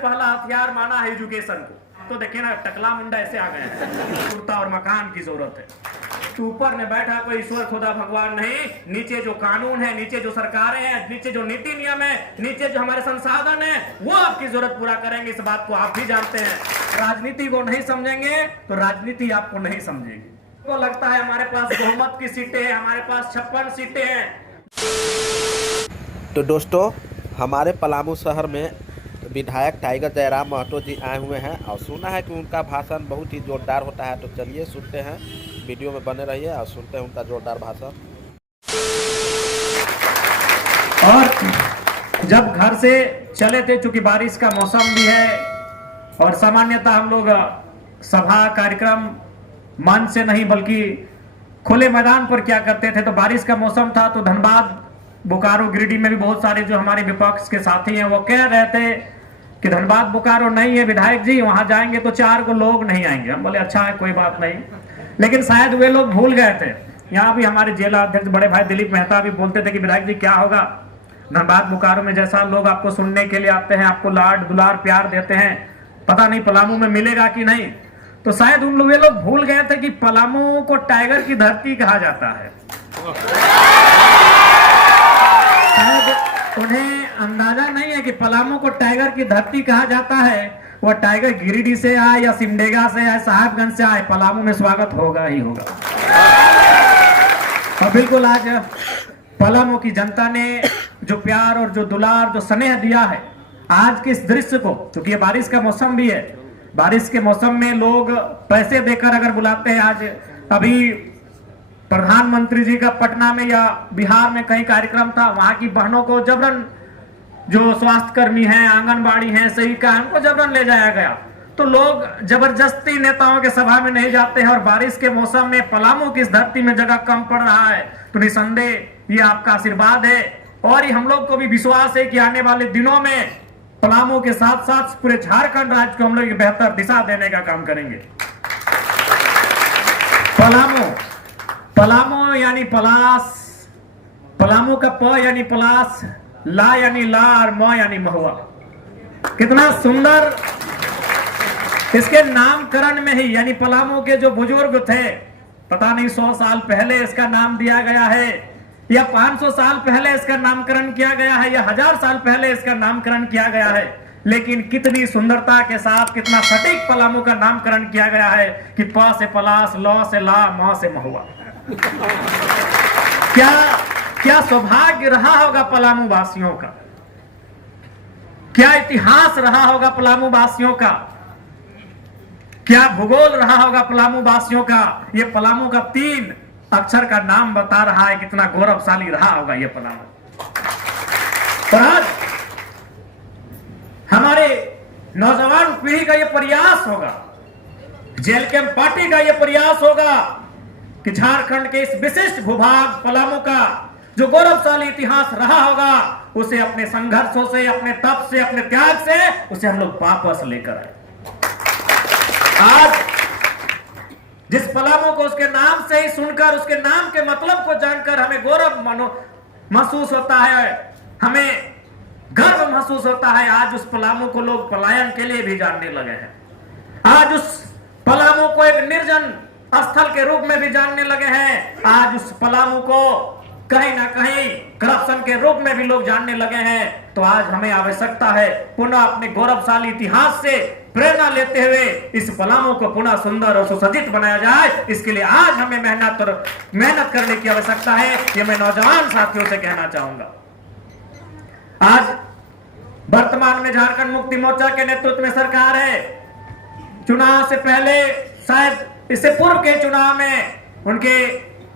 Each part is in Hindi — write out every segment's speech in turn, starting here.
पहला हथियार माना है एजुकेशन को। तो देखिए ना, टकला मुंडा ऐसे आ गए हैं, कुर्ता और मकान की जरूरत है। तो ऊपर में बैठा कोई ईश्वर खुदा भगवान नहीं, नीचे जो कानून है, नीचे जो सरकारें हैं, नीचे जो नीति नियम है, नीचे जो हमारे संसाधन है, वो आपकी जरूरत पूरा करेंगे। इस बात को आप भी जानते हैं। राजनीति को नहीं समझेंगे तो राजनीति आपको नहीं समझेगी। को लगता है हमारे पास बहुमत की सीटें हैं, हमारे पास 56 सीटें हैं। तो दोस्तों, हमारे पलामू शहर में विधायक टाइगर जयराम महतो जी आए हुए हैं और सुना है कि उनका भाषण बहुत ही जोरदार होता है। तो चलिए सुनते हैं, वीडियो में बने रहिए और सुनते हैं उनका जोरदार भाषण। और जब घर से चले थे, चूंकि बारिश का मौसम भी है और सामान्यतः हम लोग सभा कार्यक्रम मंच से नहीं बल्कि खुले मैदान पर क्या करते थे, तो बारिश का मौसम था तो धनबाद, बोकारो, गिरिडीह में भी बहुत सारे जो हमारे विपक्ष के साथी हैं वो कह रहे थे कि धनबाद बोकारो नहीं है विधायक जी, वहां जाएंगे तो 4 को लोग नहीं आएंगे। हम बोले अच्छा है, कोई बात नहीं। लेकिन शायद वे लोग भूल गए थे। यहाँ भी हमारे जिला अध्यक्ष बड़े भाई दिलीप मेहता भी बोलते थे कि विधायक जी क्या होगा, धनबाद बोकारो में जैसा लोग आपको सुनने के लिए आते हैं, आपको लाड दुलार प्यार देते हैं, पता नहीं पलामू में मिलेगा कि नहीं। तो शायद वे लोग भूल गए थे कि पलामू को टाइगर की धरती कहा जाता है। शायद उन्हें अंदाजा नहीं है कि पलामू को टाइगर की धरती कहा जाता है। वह टाइगर गिरिडीह से आए या सिमडेगा से आए, साहिबगंज से आए, पलामू में स्वागत होगा ही होगा। और बिल्कुल आज पलामू की जनता ने जो प्यार और जो दुलार, जो स्नेह दिया है आज के इस दृश्य को, क्योंकि ये बारिश का मौसम भी है, बारिश के मौसम में लोग पैसे देकर अगर बुलाते हैं। आज अभी प्रधानमंत्री जी का पटना में या बिहार में कहीं कार्यक्रम था, वहां की बहनों को जबरन, जो स्वास्थ्य कर्मी हैं, आंगनबाड़ी हैं, सेविका हैं, उनको जबरन ले जाया गया। तो लोग जबरदस्ती नेताओं के सभा में नहीं जाते हैं। और बारिश के मौसम में पलामू की इस धरती में जगह कम पड़ रहा है, तो निसंदेह ये आपका आशीर्वाद है। और ये हम लोग को भी विश्वास है कि आने वाले दिनों में पलामू के साथ साथ पूरे झारखंड राज्य को हम लोग बेहतर दिशा देने का काम करेंगे। पलामू यानी पलास, पलामू का प यानी पलास, ला यानी ला और म यानी महुआ। कितना सुंदर इसके नामकरण में ही, यानी पलामू के जो बुजुर्ग थे, पता नहीं 100 साल पहले इसका नाम दिया गया है या 500 साल पहले इसका नामकरण किया गया है या 1000 साल पहले इसका नामकरण किया गया है, लेकिन कितनी सुंदरता के साथ, कितना सटीक पलामू का नामकरण किया गया है कि प से पलास, ल से ला, म से महुआ। क्या सौभाग्य रहा होगा पलामू वासियों का, क्या इतिहास रहा होगा पलामू वासियों का, क्या भूगोल रहा होगा पलामू वासियों का। ये पलामू का 3 अक्षर का नाम बता रहा है कितना गौरवशाली रहा होगा ये पलामू। और आज हमारे नौजवान पीढ़ी का ये प्रयास होगा, जेल कैंप पार्टी का ये प्रयास होगा कि झारखंड के इस विशिष्ट भूभाग पलामू का जो गौरवशाली इतिहास रहा होगा, उसे अपने संघर्षों से, अपने तप से, अपने त्याग से उसे हम लोग वापस लेकर आए। आज जिस पलामू को उसके नाम से ही सुनकर, उसके नाम के मतलब को जानकर हमें गौरव महसूस होता है, हमें गर्व महसूस होता है, आज उस पलामू को लोग पलायन के लिए भी जानने लगे हैं। आज उस पलामू को एक निर्जन स्थल के रूप में भी जानने लगे हैं। आज उस पलामू को कहीं ना कहीं करप्शन के रूप में भी लोग जानने लगे हैं। तो आज हमें आवश्यकता है पुनः अपने गौरवशाली इतिहास से प्रेरणा लेते हुए इस पलामू को पुनः सुंदर और सुसज्जित बनाया जाए। इसके लिए आज हमें मेहनत करने की आवश्यकता है, ये मैं नौजवान साथियों से कहना चाहूंगा। आज वर्तमान में झारखंड मुक्ति मोर्चा के नेतृत्व में सरकार है। चुनाव से पहले, शायद इससे पूर्व के चुनाव में उनके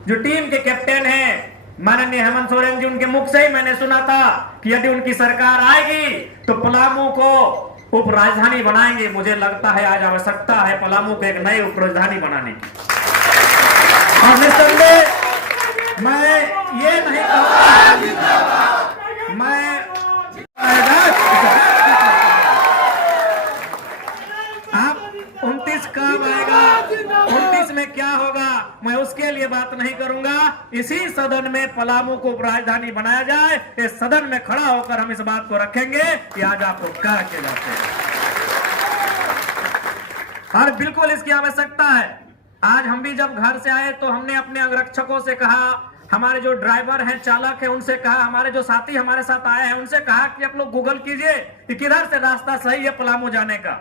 जो टीम के कैप्टन हैं माननीय हेमंत सोरेन जी, उनके मुख से ही मैंने सुना था कि यदि उनकी सरकार आएगी तो पलामू को उप राजधानी बनाएंगे। मुझे लगता है आज आवश्यकता है पलामू को एक नई उप राजधानी बनाने की। और निस्संदेह मैं ये नहीं कहूँगा, मैं आप 29 कब आएगा, 29 में क्या होगा, मैं उसके लिए बात नहीं करूंगा। इसी सदन में पलामू को राजधानी बनाया जाए, इस सदन में खड़ा होकर हम इस बात को रखेंगे कि आज आपको कह के जाते हैं। और बिल्कुल इसकी आवश्यकता है। आज हम भी जब घर से आए तो हमने अपने अंगरक्षकों से कहा, हमारे जो ड्राइवर हैं, चालक हैं, उनसे कहा, हमारे जो साथी हमारे साथ आए हैं उनसे कहा कि आप लोग गूगल कीजिए कि किधर से रास्ता सही है पलामू जाने का।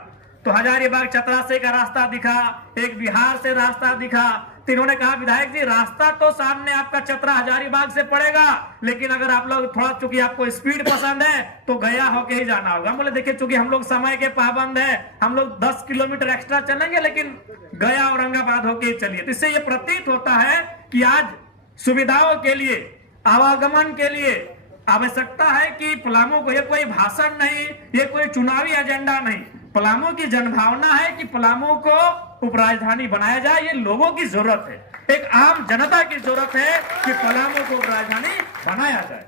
तो हजारीबाग चतरा का रास्ता दिखा, एक बिहार से रास्ता दिखा। तो इन्होंने कहा विधायक जी रास्ता तो सामने आपका चतरा हजारीबाग से पड़ेगा, लेकिन अगर आप लोग थोड़ा चूंकि आपको स्पीड पसंद है तो गया होके ही जाना होगा। बोले देखिए चूंकि हम लोग समय के पाबंद है, हम लोग 10 किलोमीटर एक्स्ट्रा चलेंगे लेकिन गया औरंगाबाद होके ही चलिए। तो इससे ये प्रतीत होता है कि आज सुविधाओं के लिए, आवागमन के लिए आवश्यकता है कि पलामू को, ये कोई भाषण नहीं, ये कोई चुनावी एजेंडा नहीं, पलामू की जनभावना है कि पलामू को उपराजधानी बनाया जाए। ये लोगों की जरूरत है, एक आम जनता की जरूरत है कि पलामू को उपराजधानी बनाया जाए।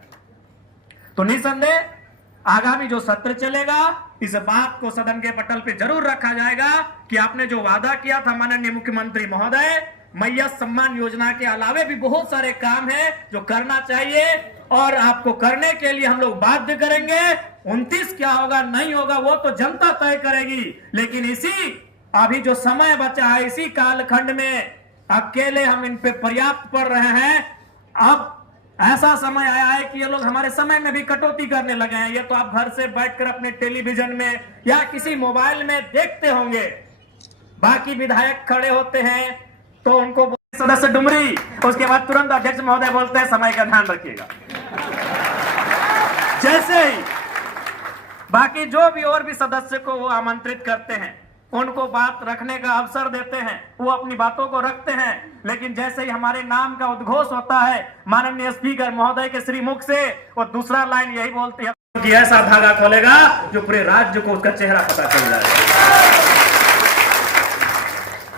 तो निसंदेह आगामी जो सत्र चलेगा इस बात को सदन के पटल पे जरूर रखा जाएगा कि आपने जो वादा किया था माननीय मुख्यमंत्री महोदय, मैया सम्मान योजना के अलावे भी बहुत सारे काम है जो करना चाहिए और आपको करने के लिए हम लोग बाध्य करेंगे। 29 क्या होगा नहीं होगा वो तो जनता तय करेगी, लेकिन इसी अभी जो समय बचा है इसी कालखंड में अकेले हम इन पे पर्याप्त पड़ रहे हैं। अब ऐसा समय आया है कि ये लोग हमारे समय में भी कटौती करने लगे हैं। ये तो आप घर से बैठकर अपने टेलीविजन में या किसी मोबाइल में देखते होंगे, बाकी विधायक खड़े होते हैं तो उनको सदस्य डुमरी, उसके बाद तुरंत अध्यक्ष महोदय बोलते हैं समय का ध्यान रखिएगा। जैसे ही बाकी जो भी और भी सदस्य को वो आमंत्रित करते हैं, उनको बात रखने का अवसर देते हैं, वो अपनी बातों को रखते हैं, लेकिन जैसे ही हमारे नाम का उद्घोष होता है माननीय स्पीकर महोदय के श्रीमुख से, वो दूसरा लाइन यही बोलती है कि ऐसा धागा खोलेगा जो पूरे राज्य को उसका चेहरा पता चल जाएगा।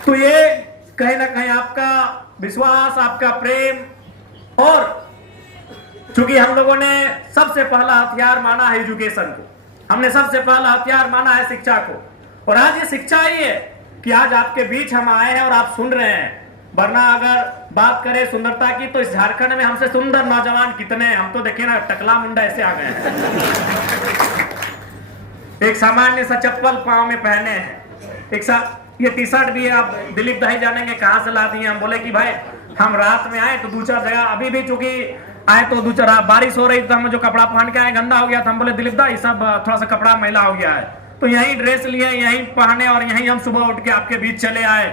तो ये कहीं ना कहीं आपका विश्वास, आपका प्रेम, और चूंकि हम लोगों ने सबसे पहला हथियार माना है एजुकेशन को, हमने सबसे पहला हथियार माना है शिक्षा को, और आज ये शिक्षा ही है कि आज आपके बीच हम आए हैं और आप सुन रहे हैं। वरना अगर बात करें सुंदरता की तो इस झारखंड में हमसे सुंदर नौजवान कितने हैं, हम तो देखिए ना टकला मुंडा ऐसे आ गए हैं। एक सामान्य सा चप्पल पांव में पहने हैं, ये टी शर्ट भी है, आप दिलीप दाई जानेंगे कहां से ला दिए। हम बोले कि भाई हम रात में आए तो 2-4 जगह, अभी भी चूंकि आए तो 2-4 बारिश हो रही तो हम जो कपड़ा पहन के आए गंदा हो गया था। हम बोले दिलीप दाई सब थोड़ा सा कपड़ा मैला हो गया है, तो यही ड्रेस लिए, यही पहने और यही हम सुबह उठ के आपके बीच चले आए।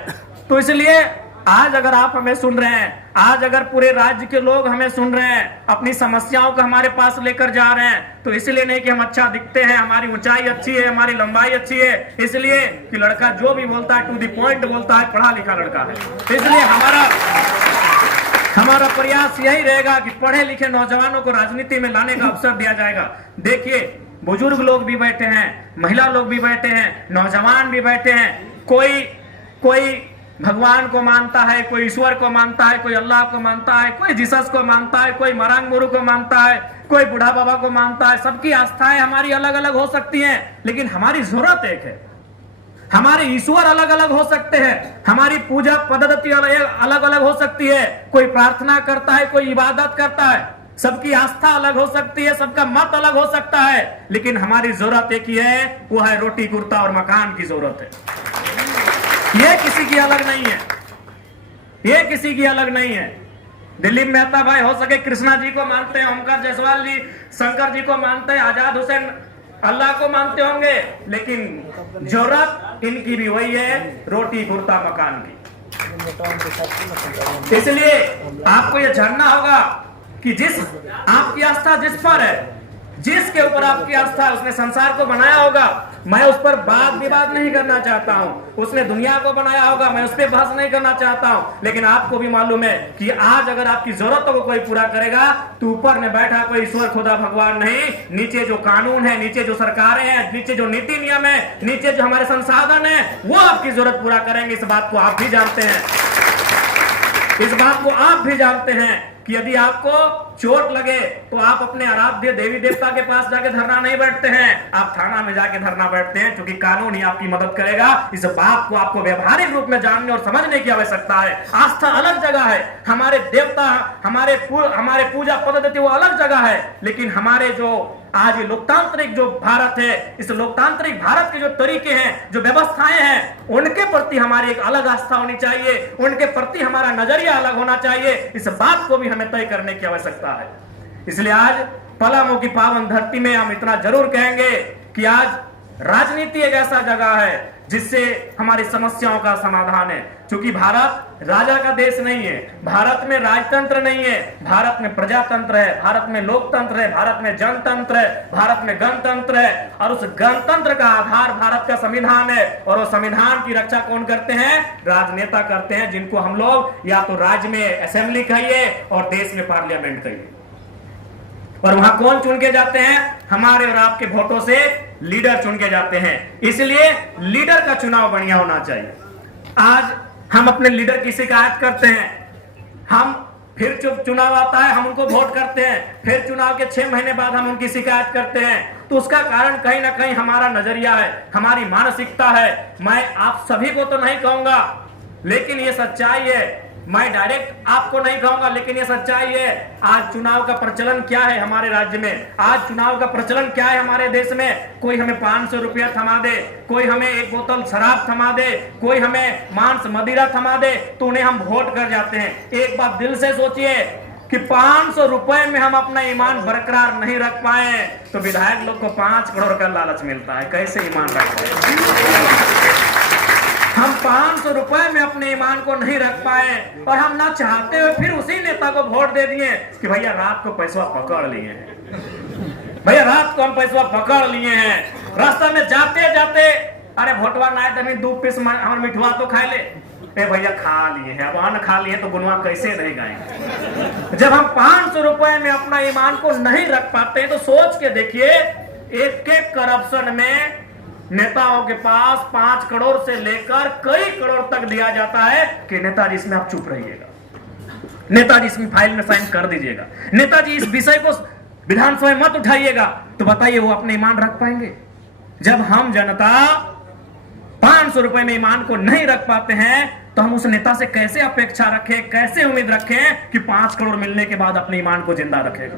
तो इसलिए आज अगर आप हमें सुन रहे हैं, आज अगर पूरे राज्य के लोग हमें सुन रहे हैं, अपनी समस्याओं को हमारे पास लेकर जा रहे हैं, तो इसलिए नहीं कि हम अच्छा दिखते हैं, हमारी ऊंचाई अच्छी है, हमारी लंबाई अच्छी है, इसलिए कि लड़का जो भी बोलता है टू द पॉइंट बोलता है, पढ़ा लिखा लड़का है। इसलिए हमारा प्रयास यही रहेगा कि पढ़े लिखे नौजवानों को राजनीति में लाने का अवसर दिया जाएगा। देखिए बुजुर्ग लोग भी बैठे हैं, महिला लोग भी बैठे हैं, नौजवान भी बैठे हैं, कोई भगवान को मानता है, कोई ईश्वर को मानता है, कोई अल्लाह को मानता है, कोई जीसस को मानता है, कोई मरांग गुरु को मानता है, कोई बूढ़ा बाबा को मानता है। सबकी आस्थाएं हमारी अलग अलग हो सकती हैं, लेकिन हमारी जरूरत एक है। हमारे ईश्वर अलग अलग हो सकते हैं, हमारी पूजा पद्धति अलग अलग हो सकती है, कोई प्रार्थना करता है, कोई इबादत करता है, सबकी आस्था अलग हो सकती है, सबका मत अलग हो सकता है, लेकिन हमारी जरूरत एक ही है, वो है रोटी कुर्ता और मकान की जरूरत है। ये किसी की अलग नहीं है, ये किसी की अलग नहीं है। दिलीप मेहता भाई हो सके कृष्णा जी को मानते हैं, ओमकार जायसवाल जी शंकर जी को मानते हैं, आजाद हुसैन अल्लाह को मानते होंगे, लेकिन जरूरत इनकी भी वही है, रोटी कुर्ता मकान की। इसलिए आपको यह जानना होगा कि जिस आपकी आस्था जिस पर है, जिसके ऊपर आपकी आस्था, उसने संसार को बनाया होगा, मैं उस पर वाद विवाद नहीं करना चाहता हूं। उसने दुनिया को बनाया होगा, मैं उस पर बहस नहीं करना चाहता हूं, लेकिन आपको भी मालूम है कि आज अगर आपकी जरूरतों को कोई पूरा करेगा तो ऊपर में बैठा कोई ईश्वर खुदा भगवान नहीं, नीचे जो कानून है, नीचे जो सरकारें हैं, नीचे जो नीति नियम है, नीचे जो हमारे संसाधन है, वो आपकी जरूरत पूरा करेंगे। इस बात को आप भी जानते हैं, इस बात को आप भी जानते हैं कि यदि आपको चोट लगे तो आप अपने आराध्य देवी देवता के पास जाके धरना नहीं बैठते हैं, आप थाना में जाके धरना बैठते हैं, क्योंकि कानून ही आपकी मदद करेगा। इस बात को आपको व्यवहारिक रूप में जानने और समझने की आवश्यकता है। आस्था अलग जगह है, हमारे देवता, हमारे पूजा पद्धति वो अलग जगह है, लेकिन हमारे जो आज ये लोकतांत्रिक जो भारत है, इस लोकतांत्रिक भारत के जो तरीके हैं, जो व्यवस्थाएं हैं, उनके प्रति हमारी एक अलग आस्था होनी चाहिए, उनके प्रति हमारा नजरिया अलग होना चाहिए। इस बात को भी हमें तय करने की आवश्यकता है। इसलिए आज पलामू की पावन धरती में हम इतना जरूर कहेंगे कि आज राजनीति एक ऐसा जगह है जिससे हमारी समस्याओं का समाधान है। क्योंकि भारत राजा का देश नहीं है, भारत में राजतंत्र नहीं है, भारत में प्रजातंत्र है, भारत में लोकतंत्र है, भारत में जनतंत्र है, भारत में गणतंत्र है। और उस गणतंत्र का आधार भारत का संविधान है। और वो संविधान की रक्षा कौन करते हैं? राजनेता करते हैं, जिनको हम लोग या तो राज्य में असेंबली कहिए और देश में पार्लियामेंट कहिए। और वहां कौन चुन के जाते हैं? हमारे और आपके वोटों से लीडर चुन के जाते हैं। इसलिए लीडर का चुनाव बढ़िया होना चाहिए। आज हम अपने लीडर की शिकायत करते हैं, हम फिर चुनाव आता है, हम उनको वोट करते हैं, फिर चुनाव के 6 महीने बाद हम उनकी शिकायत करते हैं। तो उसका कारण कहीं ना कहीं हमारा नजरिया है, हमारी मानसिकता है। मैं आप सभी को तो नहीं कहूंगा, लेकिन ये सच्चाई है। मैं डायरेक्ट आपको नहीं कहूंगा, लेकिन ये सच्चाई है। आज चुनाव का प्रचलन क्या है हमारे राज्य में? आज चुनाव का प्रचलन क्या है हमारे देश में? कोई हमें 500 रुपया थमा दे, कोई हमें 1 बोतल शराब थमा दे, कोई हमें मांस मदिरा थमा दे, तो उन्हें हम वोट कर जाते हैं। एक बात दिल से सोचिए कि 500 रुपए में हम अपना ईमान बरकरार नहीं रख पाए तो विधायक लोग को 5 करोड़ का लालच मिलता है। कैसे ईमान रख पाए? हम 500 रुपए में अपने ईमान को नहीं रख पाए और हम ना चाहते हुए फिर उसी नेता को वोट दे दिए कि भैया रात को पैसा पकड़ लिए हैं, भैया रात को हम पैसा पकड़ लिए हैं। रास्ते में जाते जाते अरे वोटवा ना है तो 2 पीस हमारे मिठवा तो खा ले। ए भैया खा लिए हैं, अब अन्न खा लिए तो गुनवा कैसे नहीं गाएंगे? जब हम 500 रुपए में अपना ईमान को नहीं रख पाते तो सोच के देखिए, एक करप्शन में नेताओं के पास 5 करोड़ से लेकर कई करोड़ तक दिया जाता है कि नेताजी इसमें आप चुप रहिएगा, नेताजी इसमें फाइल में साइन कर दीजिएगा, नेताजी इस विषय को विधानसभा में मत उठाइएगा। तो बताइए वो अपने ईमान रख पाएंगे? जब हम जनता 500 रुपए में ईमान को नहीं रख पाते हैं तो हम उस नेता से कैसे अपेक्षा रखें, कैसे उम्मीद रखें कि 5 करोड़ मिलने के बाद अपने ईमान को जिंदा रखेगा?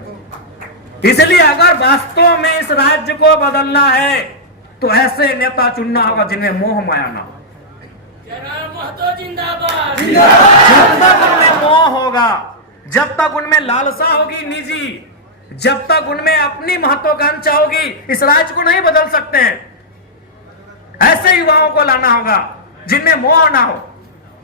इसलिए अगर वास्तव में इस राज्य को बदलना है तो ऐसे नेता चुनना होगा जिनमें मोह माया ना हो। जिंदाबाद। जब तक उनमें मोह होगा, जब तक उनमें लालसा होगी निजी, जब तक उनमें अपनी महत्वाकांक्षा होगी, इस राज्य को नहीं बदल सकते हैं। ऐसे युवाओं को लाना होगा जिनमें मोह ना हो।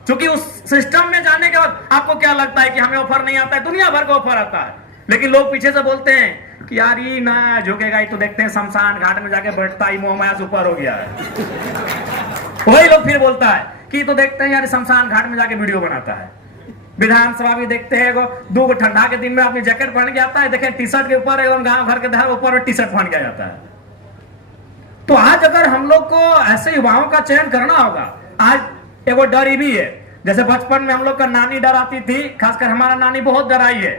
क्योंकि उस सिस्टम में जाने के बाद आपको क्या लगता है कि हमें ऑफर नहीं आता है? दुनिया भर का ऑफर आता है, लेकिन लोग पीछे से बोलते हैं कि यार ये ना झुकेगा, ये तो देखते हैं शमशान घाट में जाके बैठता ही मोह माया से ऊपर हो गया है। वही लोग फिर बोलता है कि तो देखते हैं यार शमशान घाट में जाके वीडियो बनाता है। विधानसभा भी देखते हैं, 2 ठंडा के दिन में अपनी जैकेट पहन के आता है, देखें टी शर्ट के ऊपर एवं गांव घर के ऊपर टी शर्ट पहन के जाता है। तो आज अगर हम लोग को ऐसे युवाओं का चयन करना होगा, आज एगो डर भी है। जैसे बचपन में हम लोग का नानी डर आती थी, खासकर हमारा नानी बहुत डराई है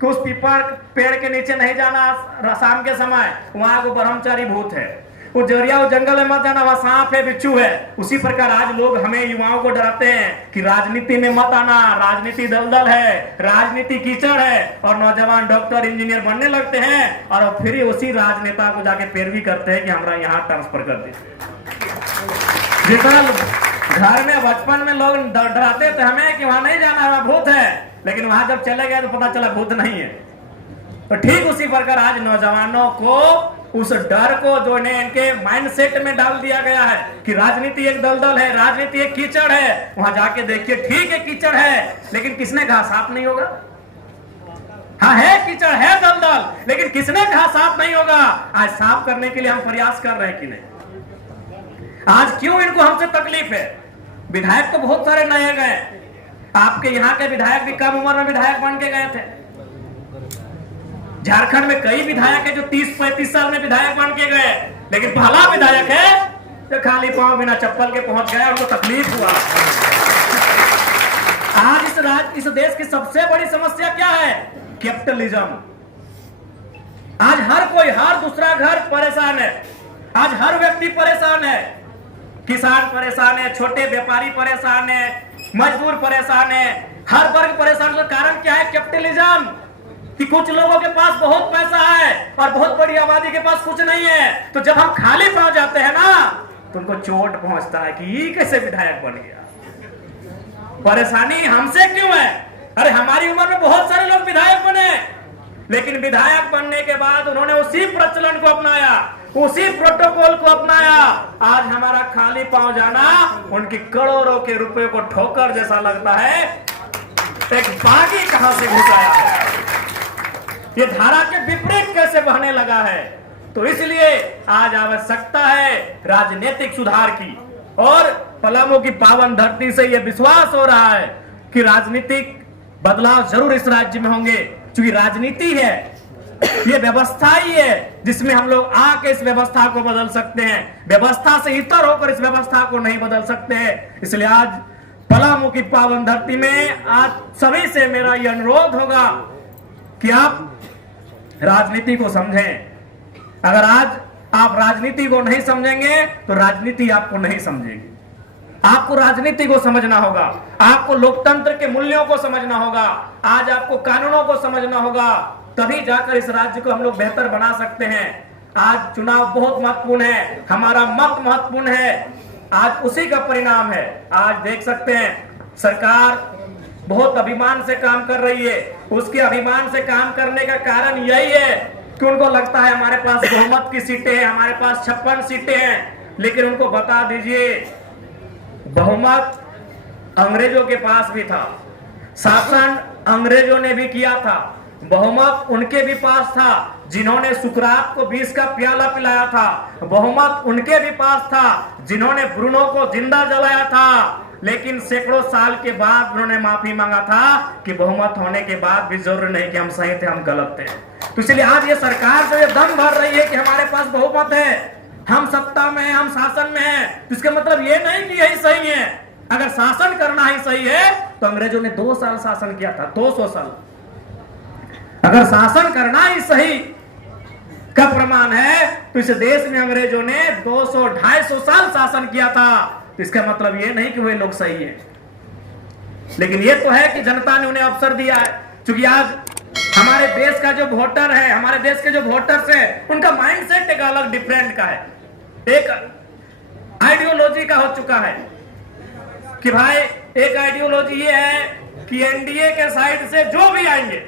कि उस पीपल पेड़ के नीचे नहीं जाना शाम के समय, वहां को ब्रह्मचारी भूत है। वो जरिया वो जंगल में मत जाना, वहां सांप है, बिच्छू है। उसी प्रकार आज लोग हमें युवाओं को डराते हैं कि राजनीति में मत आना, राजनीति दलदल है, राजनीति कीचड़ है। और नौजवान डॉक्टर इंजीनियर बनने लगते हैं और फिर उसी राजनेता को जाके पैरवी करते हैं कि हमारा यहाँ ट्रांसफर कर दे। जितना घर में बचपन में लोग डराते थे हमें कि वहां नहीं जाना, वहां भूत है, लेकिन वहां जब चले गए तो पता चला भूत नहीं है। तो ठीक उसी प्रकार आज नौजवानों को उस डर को जो इनके माइंडसेट में डाल दिया गया है कि राजनीति एक दलदल है, राजनीति एक कीचड़ है। वहां जाके देखिए, ठीक है कीचड़ है, लेकिन किसने कहा साफ नहीं होगा? हाँ है कीचड़, है दलदल, लेकिन किसने कहा साफ नहीं होगा? आज साफ करने के लिए हम प्रयास कर रहे हैं कि नहीं? आज क्यों इनको हमसे तकलीफ है? विधायक तो बहुत सारे नए गए, आपके यहाँ के विधायक भी कम उम्र में विधायक बन के गए थे। झारखंड में कई विधायक है जो 30-35 साल में विधायक बन के गए, लेकिन पहला विधायक है जो खाली पांव बिना चप्पल के पहुंच गया, उनको तकलीफ हुआ। आज इस देश की सबसे बड़ी समस्या क्या है? कैपिटलिज्म। आज हर कोई, हर दूसरा घर परेशान है, आज हर व्यक्ति परेशान है। किसान परेशान है, छोटे व्यापारी परेशान है, मजदूर परेशान है, हर वर्ग परेशान है। कारण क्या है? कैपिटलिज्म। कि कुछ लोगों के पास बहुत पैसा है और बहुत बड़ी आबादी के पास कुछ नहीं है, तो जब हम खाली पांव जाते हैं ना तो उनको चोट पहुंचता है कि ये कैसे विधायक बन गया। परेशानी हमसे क्यों है? अरे हमारी उम्र में बहुत सारे लोग विधायक बने, लेकिन विधायक बनने के बाद उन्होंने उसी प्रचलन को अपनाया, उसी प्रोटोकॉल को अपनाया। आज हमारा खाली पांव जाना उनकी करोड़ों के रुपए को ठोकर जैसा लगता है। एक बागी कहां से घुस आया है, ये धारा के विपरीत कैसे बहने लगा है। तो इसलिए आज आवश्यकता है राजनीतिक सुधार की, और पलामू की पावन धरती से यह विश्वास हो रहा है कि राजनीतिक बदलाव जरूर इस राज्य में होंगे, क्योंकि राजनीति है, ये व्यवस्था ही है जिसमें हम लोग आके इस व्यवस्था को बदल सकते हैं। व्यवस्था से इतर होकर इस व्यवस्था को नहीं बदल सकते हैं। इसलिए आज पलामू की पावन धरती में आज सभी से मेरा यह अनुरोध होगा कि आप राजनीति को समझें। अगर आज आप राजनीति को नहीं समझेंगे तो राजनीति आपको नहीं समझेगी। आपको राजनीति को समझना होगा, आपको लोकतंत्र के मूल्यों को समझना होगा, आज आपको कानूनों को समझना होगा, तभी जाकर इस राज्य को हम लोग बेहतर बना सकते हैं। आज चुनाव बहुत महत्वपूर्ण है, हमारा मत महत्वपूर्ण है, आज उसी का परिणाम है। आज देख सकते हैं सरकार बहुत अभिमान से काम कर रही है। उसके अभिमान से काम करने का कारण यही है कि उनको लगता है हमारे पास बहुमत की सीटें हैं, हमारे पास 56 सीटें हैं। लेकिन उनको बता दीजिए, बहुमत अंग्रेजों के पास भी था, शासन अंग्रेजों ने भी किया था, बहुमत उनके भी पास था जिन्होंने सुकरात को 20 का प्याला पिलाया था, बहुमत उनके भी पास था जिन्होंने ब्रूनो को जिंदा जलाया था। लेकिन सैकड़ों साल के बाद उन्होंने माफी मांगा था कि बहुमत होने के बाद भी जरूर नहीं कि हम सही थे, हम गलत थे। तो इसलिए आज ये सरकार जो ये दम भर रही है कि हमारे पास बहुमत है, हम सत्ता में हैं, हम शासन में हैं, तो इसका मतलब ये नहीं कि यही सही है। अगर शासन करना ही सही है तो अंग्रेजों ने 2 साल शासन किया था, 200 साल। अगर शासन करना ही सही का प्रमाण है तो इस देश में अंग्रेजों ने 200-250 साल शासन किया था। तो इसका मतलब ये नहीं कि वे लोग सही है, लेकिन ये तो है कि जनता ने उन्हें अवसर दिया है। क्योंकि आज हमारे देश का जो वोटर है, हमारे देश के जो वोटर्स हैं, उनका माइंडसेट एक अलग डिफरेंट का है, एक आइडियोलॉजी का हो चुका है कि भाई एक आइडियोलॉजी ये है कि एनडीए के साइड से जो भी आएंगे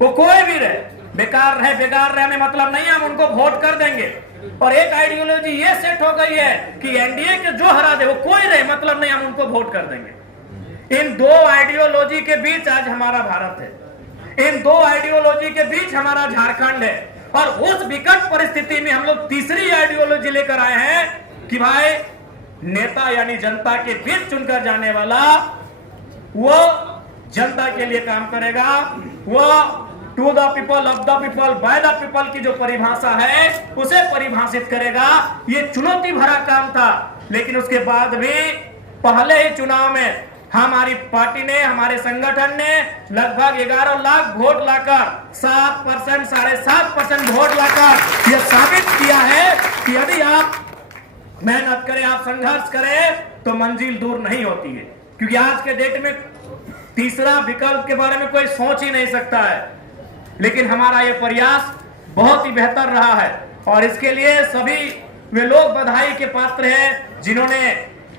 वो कोई भी रहे, बेकार रहे हमें मतलब नहीं, हम उनको वोट कर देंगे। और एक आइडियोलॉजी ये सेट हो गई है कि एनडीए के जो हरा दे वो कोई रहे मतलब नहीं, हम उनको वोट कर देंगे। इन दो आइडियोलॉजी के बीच आज हमारा भारत है, इन दो आइडियोलॉजी के बीच हमारा झारखंड है। और उस विकट परिस्थिति में हम लोग तीसरी आइडियोलॉजी लेकर आए हैं कि भाई नेता यानी जनता के बीच चुनकर जाने वाला वो जनता के लिए काम करेगा, वो to the people, of the people, by the people की जो परिभाषा है उसे परिभाषित करेगा। ये चुनौती भरा काम था, लेकिन उसके बाद भी पहले ही चुनाव में हमारी पार्टी ने, हमारे संगठन ने लगभग 11 लाख वोट लाकर 7%, 7.5% वोट लाकर यह साबित किया है कि यदि आप मेहनत करें, आप संघर्ष करें तो मंजिल दूर नहीं होती है। क्योंकि आज के डेट में तीसरा विकल्प के बारे में कोई सोच ही नहीं सकता है, लेकिन हमारा यह प्रयास बहुत ही बेहतर रहा है। और इसके लिए सभी वे लोग बधाई के पात्र हैं जिन्होंने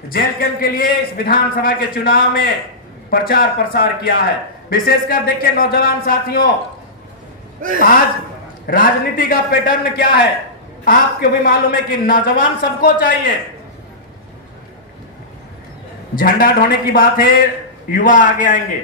जेल कैंप के लिए इस विधानसभा के चुनाव में प्रचार प्रसार किया है। विशेषकर देखिए नौजवान साथियों, आज राजनीति का पैटर्न क्या है आपको भी मालूम है कि नौजवान सबको चाहिए। झंडा ढोने की बात है, युवा आगे आएंगे,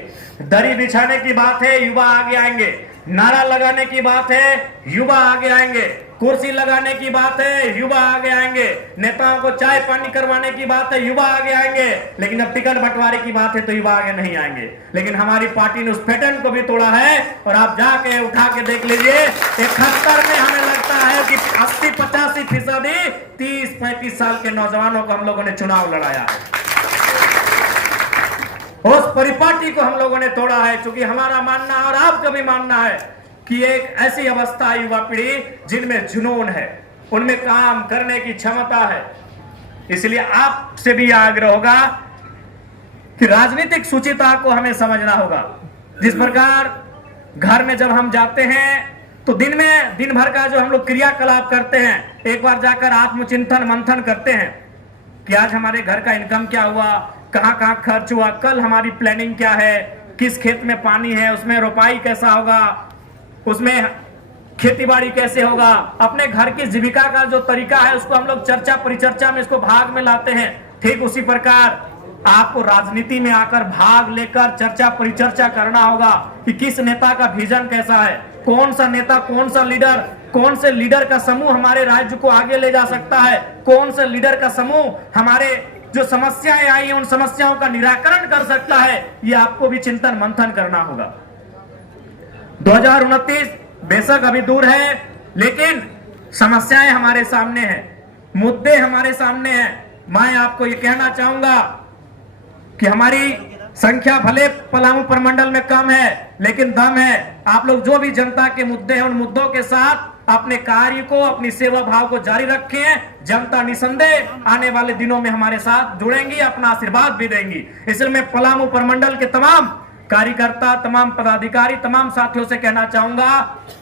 दरी बिछाने की बात है, युवा आगे आएंगे, नारा लगाने की बात है, युवा आगे आएंगे, कुर्सी लगाने की बात है, युवा आगे आएंगे, नेताओं को चाय पानी करवाने की बात है, युवा आगे आएंगे। लेकिन अब टिकट बंटवारे की बात है तो युवा आगे नहीं आएंगे। लेकिन हमारी पार्टी ने उस पैटर्न को भी तोड़ा है और आप जाके उठा के देख लीजिए, 71 में हमें लगता है कि 80-85% 30-35 साल के नौजवानों को हम लोगों ने चुनाव लड़ाया है। उस परिपाटी को हम लोगों ने तोड़ा है, क्योंकि हमारा मानना और आपका भी मानना है कि एक ऐसी अवस्था युवा पीढ़ी जिनमें जुनून है, उनमें काम करने की क्षमता है। इसलिए आपसे भी आग्रह होगा कि राजनीतिक सुचिता को हमें समझना होगा। जिस प्रकार घर में जब हम जाते हैं तो दिन भर का जो हम लोग क्रियाकलाप करते हैं, एक बार जाकर आत्मचिंतन मंथन करते हैं कि आज हमारे घर का इनकम क्या हुआ, कहाँ कहाँ खर्च हुआ, कल हमारी प्लानिंग क्या है, किस खेत में पानी है, उसमें रोपाई कैसा होगा, उसमें खेतीबाड़ी कैसे होगा, अपने घर की जीविका का जो तरीका है उसको हम लोग चर्चा परिचर्चा में इसको भाग में लाते हैं। ठीक उसी प्रकार आपको राजनीति में आकर भाग लेकर चर्चा परिचर्चा करना होगा कि किस नेता का विजन कैसा है, कौन सा नेता, कौन सा लीडर, कौन से लीडर का समूह हमारे राज्य को आगे ले जा सकता है, कौन से लीडर का समूह हमारे जो समस्याएं आई हैं उन समस्याओं का निराकरण कर सकता है। ये आपको भी चिंतन मंथन करना होगा। 2029 बेशक अभी दूर है, लेकिन समस्याएं हमारे सामने हैं, मुद्दे हमारे सामने हैं। मैं आपको ये कहना चाहूंगा कि हमारी संख्या भले पलामू प्रमंडल में कम है, लेकिन दम है। आप लोग जो भी जनता के मुद्दे हैं उन मुद्दों के साथ अपने कार्य को, अपनी सेवा भाव को जारी रखें। जनता निसंदेह आने वाले दिनों में हमारे साथ जुड़ेंगी, अपना आशीर्वाद भी देंगी। इसलिए मैं पलामू प्रमंडल के तमाम कार्यकर्ता, तमाम पदाधिकारी, तमाम साथियों से कहना चाहूंगा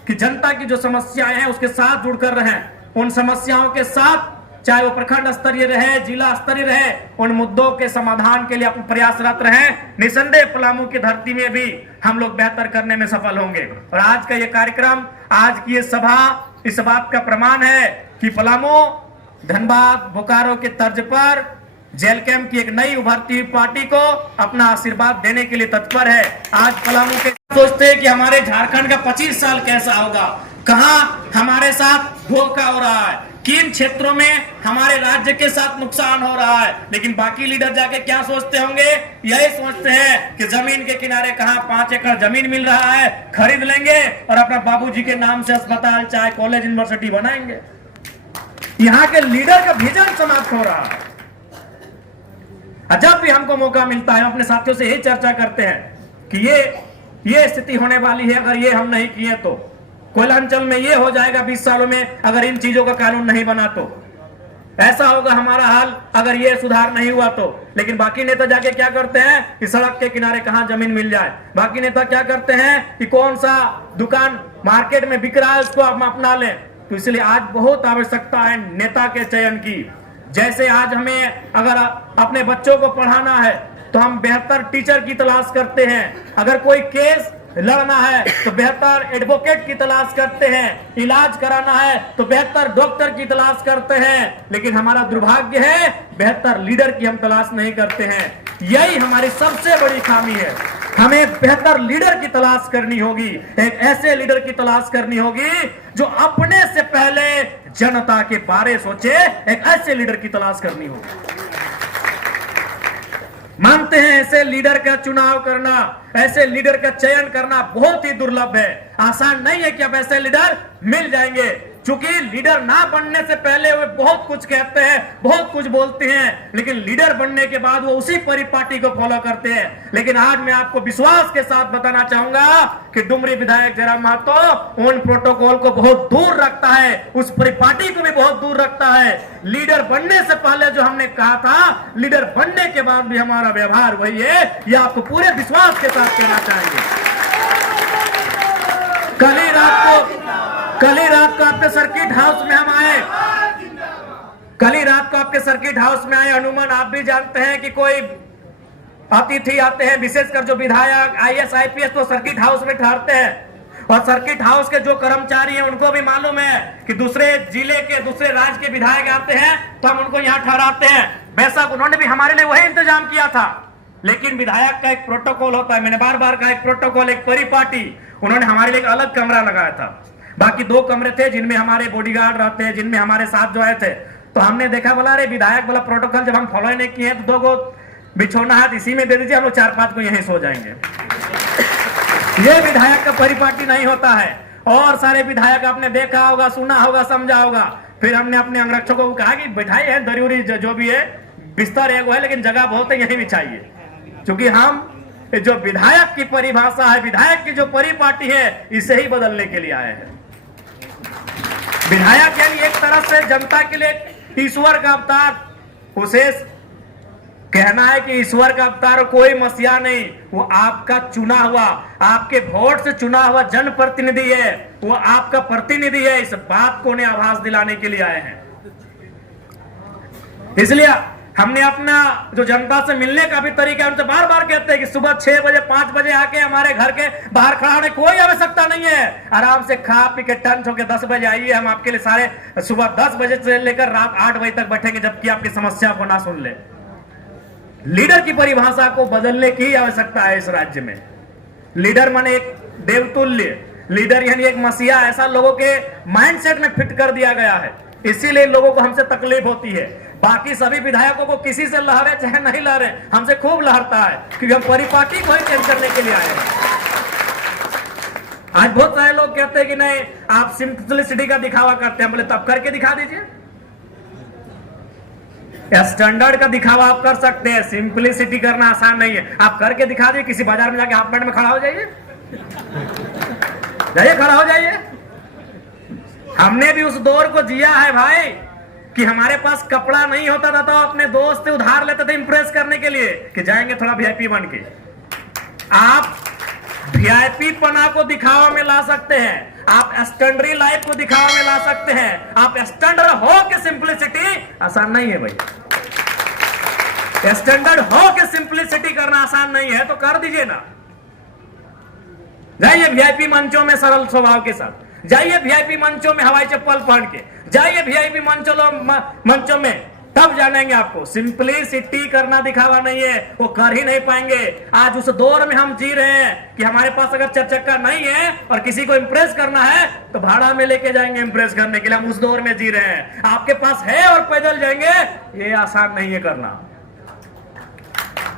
कि जनता की जो समस्याएं हैं उसके साथ जुड़कर रहें। उन समस्याओं के साथ, चाहे वो प्रखंड स्तरीय रहे, जिला स्तरीय रहे, उन मुद्दों के समाधान के लिए अपन प्रयासरत रहें। निसंदेह पलामू की धरती में भी हम लोग बेहतर करने में सफल होंगे। और आज का ये कार्यक्रम, आज की ये सभा इस बात का प्रमाण है कि पलामू धनबाद, बोकारो के तर्ज पर जेल कैंप की एक नई उभरती हुई पार्टी को अपना आशीर्वाद देने के लिए तत्पर है। आज पलामू के सोचते हैं कि हमारे झारखंड का 25 साल कैसा होगा, कहां हमारे साथ धोखा हो रहा है, किन क्षेत्रों में हमारे राज्य के साथ नुकसान हो रहा है। लेकिन बाकी लीडर जाके क्या सोचते होंगे? यही सोचते हैं कि जमीन के किनारे कहां 5 एकड़ जमीन मिल रहा है, खरीद लेंगे और अपना बाबूजी के नाम से अस्पताल, चाहे कॉलेज, यूनिवर्सिटी बनाएंगे। यहाँ के लीडर का विजन समाप्त हो रहा है। जब भी हमको मौका मिलता है हम अपने साथियों से यही चर्चा करते हैं कि ये स्थिति होने वाली है, अगर ये हम नहीं किए तो कोयलांचल में ये हो जाएगा 20 सालों में, अगर इन चीजों का कानून नहीं बना तो ऐसा होगा हमारा हाल, अगर ये सुधार नहीं हुआ तो। लेकिन बाकी नेता जाके क्या करते हैं कि सड़क के किनारे कहां जमीन मिल जाए, बाकी नेता क्या करते हैं कि कौन सा दुकान मार्केट में बिक रहा है उसको हम अपना लें। तो इसलिए आज बहुत आवश्यकता है नेता के चयन की। जैसे आज हमें अगर अपने बच्चों को पढ़ाना है तो हम बेहतर टीचर की तलाश करते हैं, अगर कोई केस लड़ना है तो बेहतर एडवोकेट की तलाश करते हैं, इलाज कराना है तो बेहतर डॉक्टर की तलाश करते हैं। लेकिन हमारा दुर्भाग्य है बेहतर लीडर की हम तलाश नहीं करते हैं। यही हमारी सबसे बड़ी खामी है। हमें बेहतर लीडर की तलाश करनी होगी, एक ऐसे लीडर की तलाश करनी होगी जो अपने से पहले जनता के बारे सोचे। एक ऐसे लीडर की तलाश करनी होगी। मानते हैं ऐसे लीडर का चुनाव करना, ऐसे लीडर का चयन करना बहुत ही दुर्लभ है, आसान नहीं है कि अब ऐसे लीडर मिल जाएंगे। क्योंकि लीडर ना बनने से पहले वे बहुत कुछ कहते हैं, बहुत कुछ बोलते हैं, लेकिन लीडर बनने के बाद वो उसी परिपाटी को फॉलो करते हैं। लेकिन आज मैं आपको विश्वास के साथ बताना चाहूंगा कि डुमरी विधायक जयराम महतो उन प्रोटोकॉल को बहुत दूर रखता है, उस परिपाटी को भी बहुत दूर रखता है। लीडर बनने से पहले जो हमने कहा था, लीडर बनने के बाद भी हमारा व्यवहार वही है। यह आपको पूरे विश्वास के साथ कहना चाहेंगे। कल ही रात को आपके सर्किट हाउस में हम आए, कल ही रात को आपके सर्किट हाउस में आए। अनुमान आप भी जानते हैं कि कोई अतिथि आते हैं, विशेषकर जो विधायक, IAS IPS तो सर्किट हाउस में ठहरते हैं। और सर्किट हाउस के जो कर्मचारी हैं उनको भी मालूम है कि दूसरे जिले के, दूसरे राज्य के विधायक आते हैं तो हम उनको यहाँ ठहराते हैं। बेशक उन्होंने भी हमारे लिए वही इंतजाम किया था, लेकिन विधायक का एक प्रोटोकॉल होता है। मैंने बार बार कहा, एक प्रोटोकॉल, एक परिपाटी। उन्होंने हमारे लिए एक अलग कमरा लगाया था, बाकी 2 कमरे थे जिनमें हमारे बॉडीगार्ड रहते हैं, जिनमें हमारे साथ जो आए थे। तो हमने देखा, बोला अरे विधायक वाला प्रोटोकॉल जब हम फॉलो नहीं किए हैं तो 2 गो बिछौना हाथ इसी में दे दीजिए, हम लोग 4-5 को यहीं सो जाएंगे। ये विधायक का परिपाटी नहीं होता है। और सारे विधायक आपने देखा होगा, सुना होगा, समझा होगा। फिर हमने अपने अंगरक्षकों को कहा कि बिठाई है दरियोरी जो भी है, बिस्तर एक है लेकिन जगह बहुत है, यहीं बिछाइए। क्योंकि हम जो विधायक की परिभाषा है, विधायक की जो परिपाटी है, इसे ही बदलने के लिए आए हैं। विधायक यानी एक तरह से जनता के लिए ईश्वर का अवतार। उसे कहना है कि ईश्वर का अवतार कोई मसीहा नहीं, वो आपका चुना हुआ, आपके वोट से चुना हुआ जनप्रतिनिधि है, वो आपका प्रतिनिधि है। इस बात को उन्हें आभास दिलाने के लिए आए हैं। इसलिए हमने अपना जो जनता से मिलने का भी तरीका उनसे बार बार कहते हैं कि सुबह 6 बजे 5 बजे आके हमारे घर के बाहर खड़ा होने कोई आवश्यकता नहीं है। आराम से खा पी के टंच होकर 10 बजे आइए, हम आपके लिए सारे सुबह 10 बजे से लेकर रात 8 बजे तक बैठेंगे, जबकि आपकी समस्या को ना सुन ले। लीडर की परिभाषा को बदलने की आवश्यकता है इस राज्य में। लीडर माने एक देवतुल्य, लीडर यानी एक मसीहा, ऐसा लोगों के माइंडसेट में फिट कर दिया गया है। इसीलिए लोगों को हमसे तकलीफ होती है। बाकी सभी विधायकों को किसी से लहरे चाहे नहीं लहरे, हमसे खूब लहरता है, क्योंकि हम परिपाटी को ही चेंज करने के लिए आए हैं। आज बहुत सारे लोग कहते हैं कि नहीं आप सिंपलिसिटी का दिखावा करते हैं। बोले तब करके दिखा दीजिए। स्टैंडर्ड का दिखावा आप कर सकते हैं, सिंपलिसिटी करना आसान नहीं है। आप करके दिखा दीजिए, किसी बाजार में जाके हाफ पैंट में खड़ा हो जाइए, जाइए खड़ा हो जाइए। हमने भी उस दौर को जिया है भाई, कि हमारे पास कपड़ा नहीं होता था तो अपने दोस्त से उधार लेते थे इंप्रेस करने के लिए कि जाएंगे थोड़ा वीआईपी बन के। आप वीआईपी पना को दिखावा में ला सकते हैं, आप स्टैंडर्ड लाइफ को दिखावा में ला सकते हैं। आप स्टैंडर्ड हो के सिंपलिसिटी आसान नहीं है भाई। स्टैंडर्ड हो के सिंपलिसिटी करना आसान नहीं है, तो कर दीजिए ना। जाइए वीआईपी मंचों में सरल स्वभाव के साथ, जाइए वीआईपी मंचों में हवाई चप्पल पहन के, जाइए वीआईपी मंचों में, तब जानेंगे आपको सिंपलिसिटी करना दिखावा नहीं है, वो कर ही नहीं पाएंगे। आज उस दौर में हम जी रहे हैं कि हमारे पास अगर 4 चक्का नहीं है और किसी को इंप्रेस करना है तो भाड़ा में लेके जाएंगे इंप्रेस करने के लिए। हम उस दौर में जी रहे हैं। आपके पास है और पैदल जाएंगे, ये आसान नहीं है करना।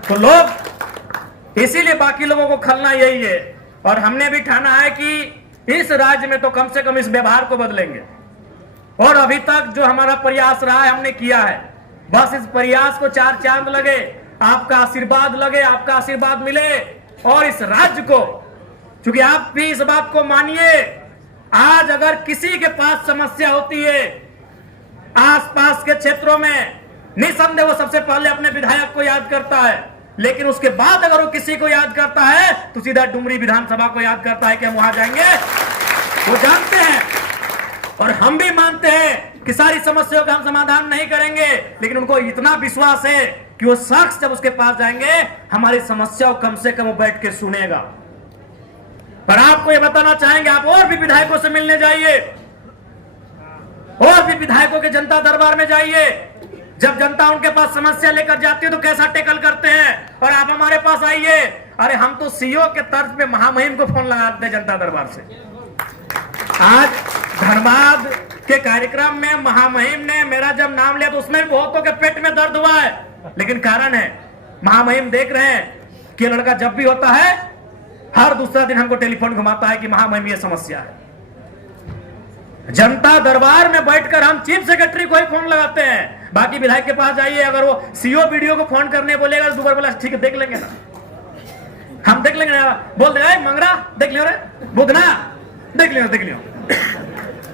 तो लोग इसीलिए बाकी लोगों को खलना यही है, और हमने भी ठाना है कि इस राज्य में तो कम से कम इस व्यवहार को बदलेंगे। और अभी तक जो हमारा प्रयास रहा है हमने किया है, बस इस प्रयास को 4 चांद लगे, आपका आशीर्वाद लगे, आपका आशीर्वाद मिले, और इस राज्य को, क्योंकि आप भी इस बात को मानिए, आज अगर किसी के पास समस्या होती है आसपास के क्षेत्रों में, निसंदेह वो सबसे पहले अपने विधायक को याद करता है, लेकिन उसके बाद अगर वो किसी को याद करता है तो सीधा डुमरी विधानसभा को याद करता है कि हम वहां जाएंगे। वो जानते हैं और हम भी मानते हैं कि सारी समस्याओं का हम समाधान नहीं करेंगे, लेकिन उनको इतना विश्वास है कि वो शख्स जब उसके पास जाएंगे हमारी समस्या कम से कम वो बैठ के सुनेगा। पर आपको ये बताना चाहेंगे, आप और भी विधायकों से मिलने जाइए, और भी विधायकों के जनता दरबार में जाइए। जब जनता उनके पास समस्या लेकर जाती है तो कैसा टेकल करते हैं, और आप हमारे पास आइए। अरे हम तो सीओ के तर्ज पे महामहिम को फोन लगाते हैं जनता दरबार से। आज धनबाद के कार्यक्रम में महामहिम ने मेरा जब नाम लिया तो उसमें बहुतों के पेट में दर्द हुआ है, लेकिन कारण है महामहिम देख रहे हैं कि लड़का जब भी होता है हर दूसरा दिन हमको टेलीफोन घुमाता है कि महामहिम ये समस्या है। जनता दरबार में बैठकर हम चीफ सेक्रेटरी को ही फोन लगाते हैं। बाकी विधायक के पास जाइए, अगर वो सीओ वीडियो को फोन करने बोलेगा तो दोबारा बोला ठीक है देख लेंगे ना, हम देख लेंगे ना, बोल देगा मंगरा देख लियो रे, बुधना देख लियो।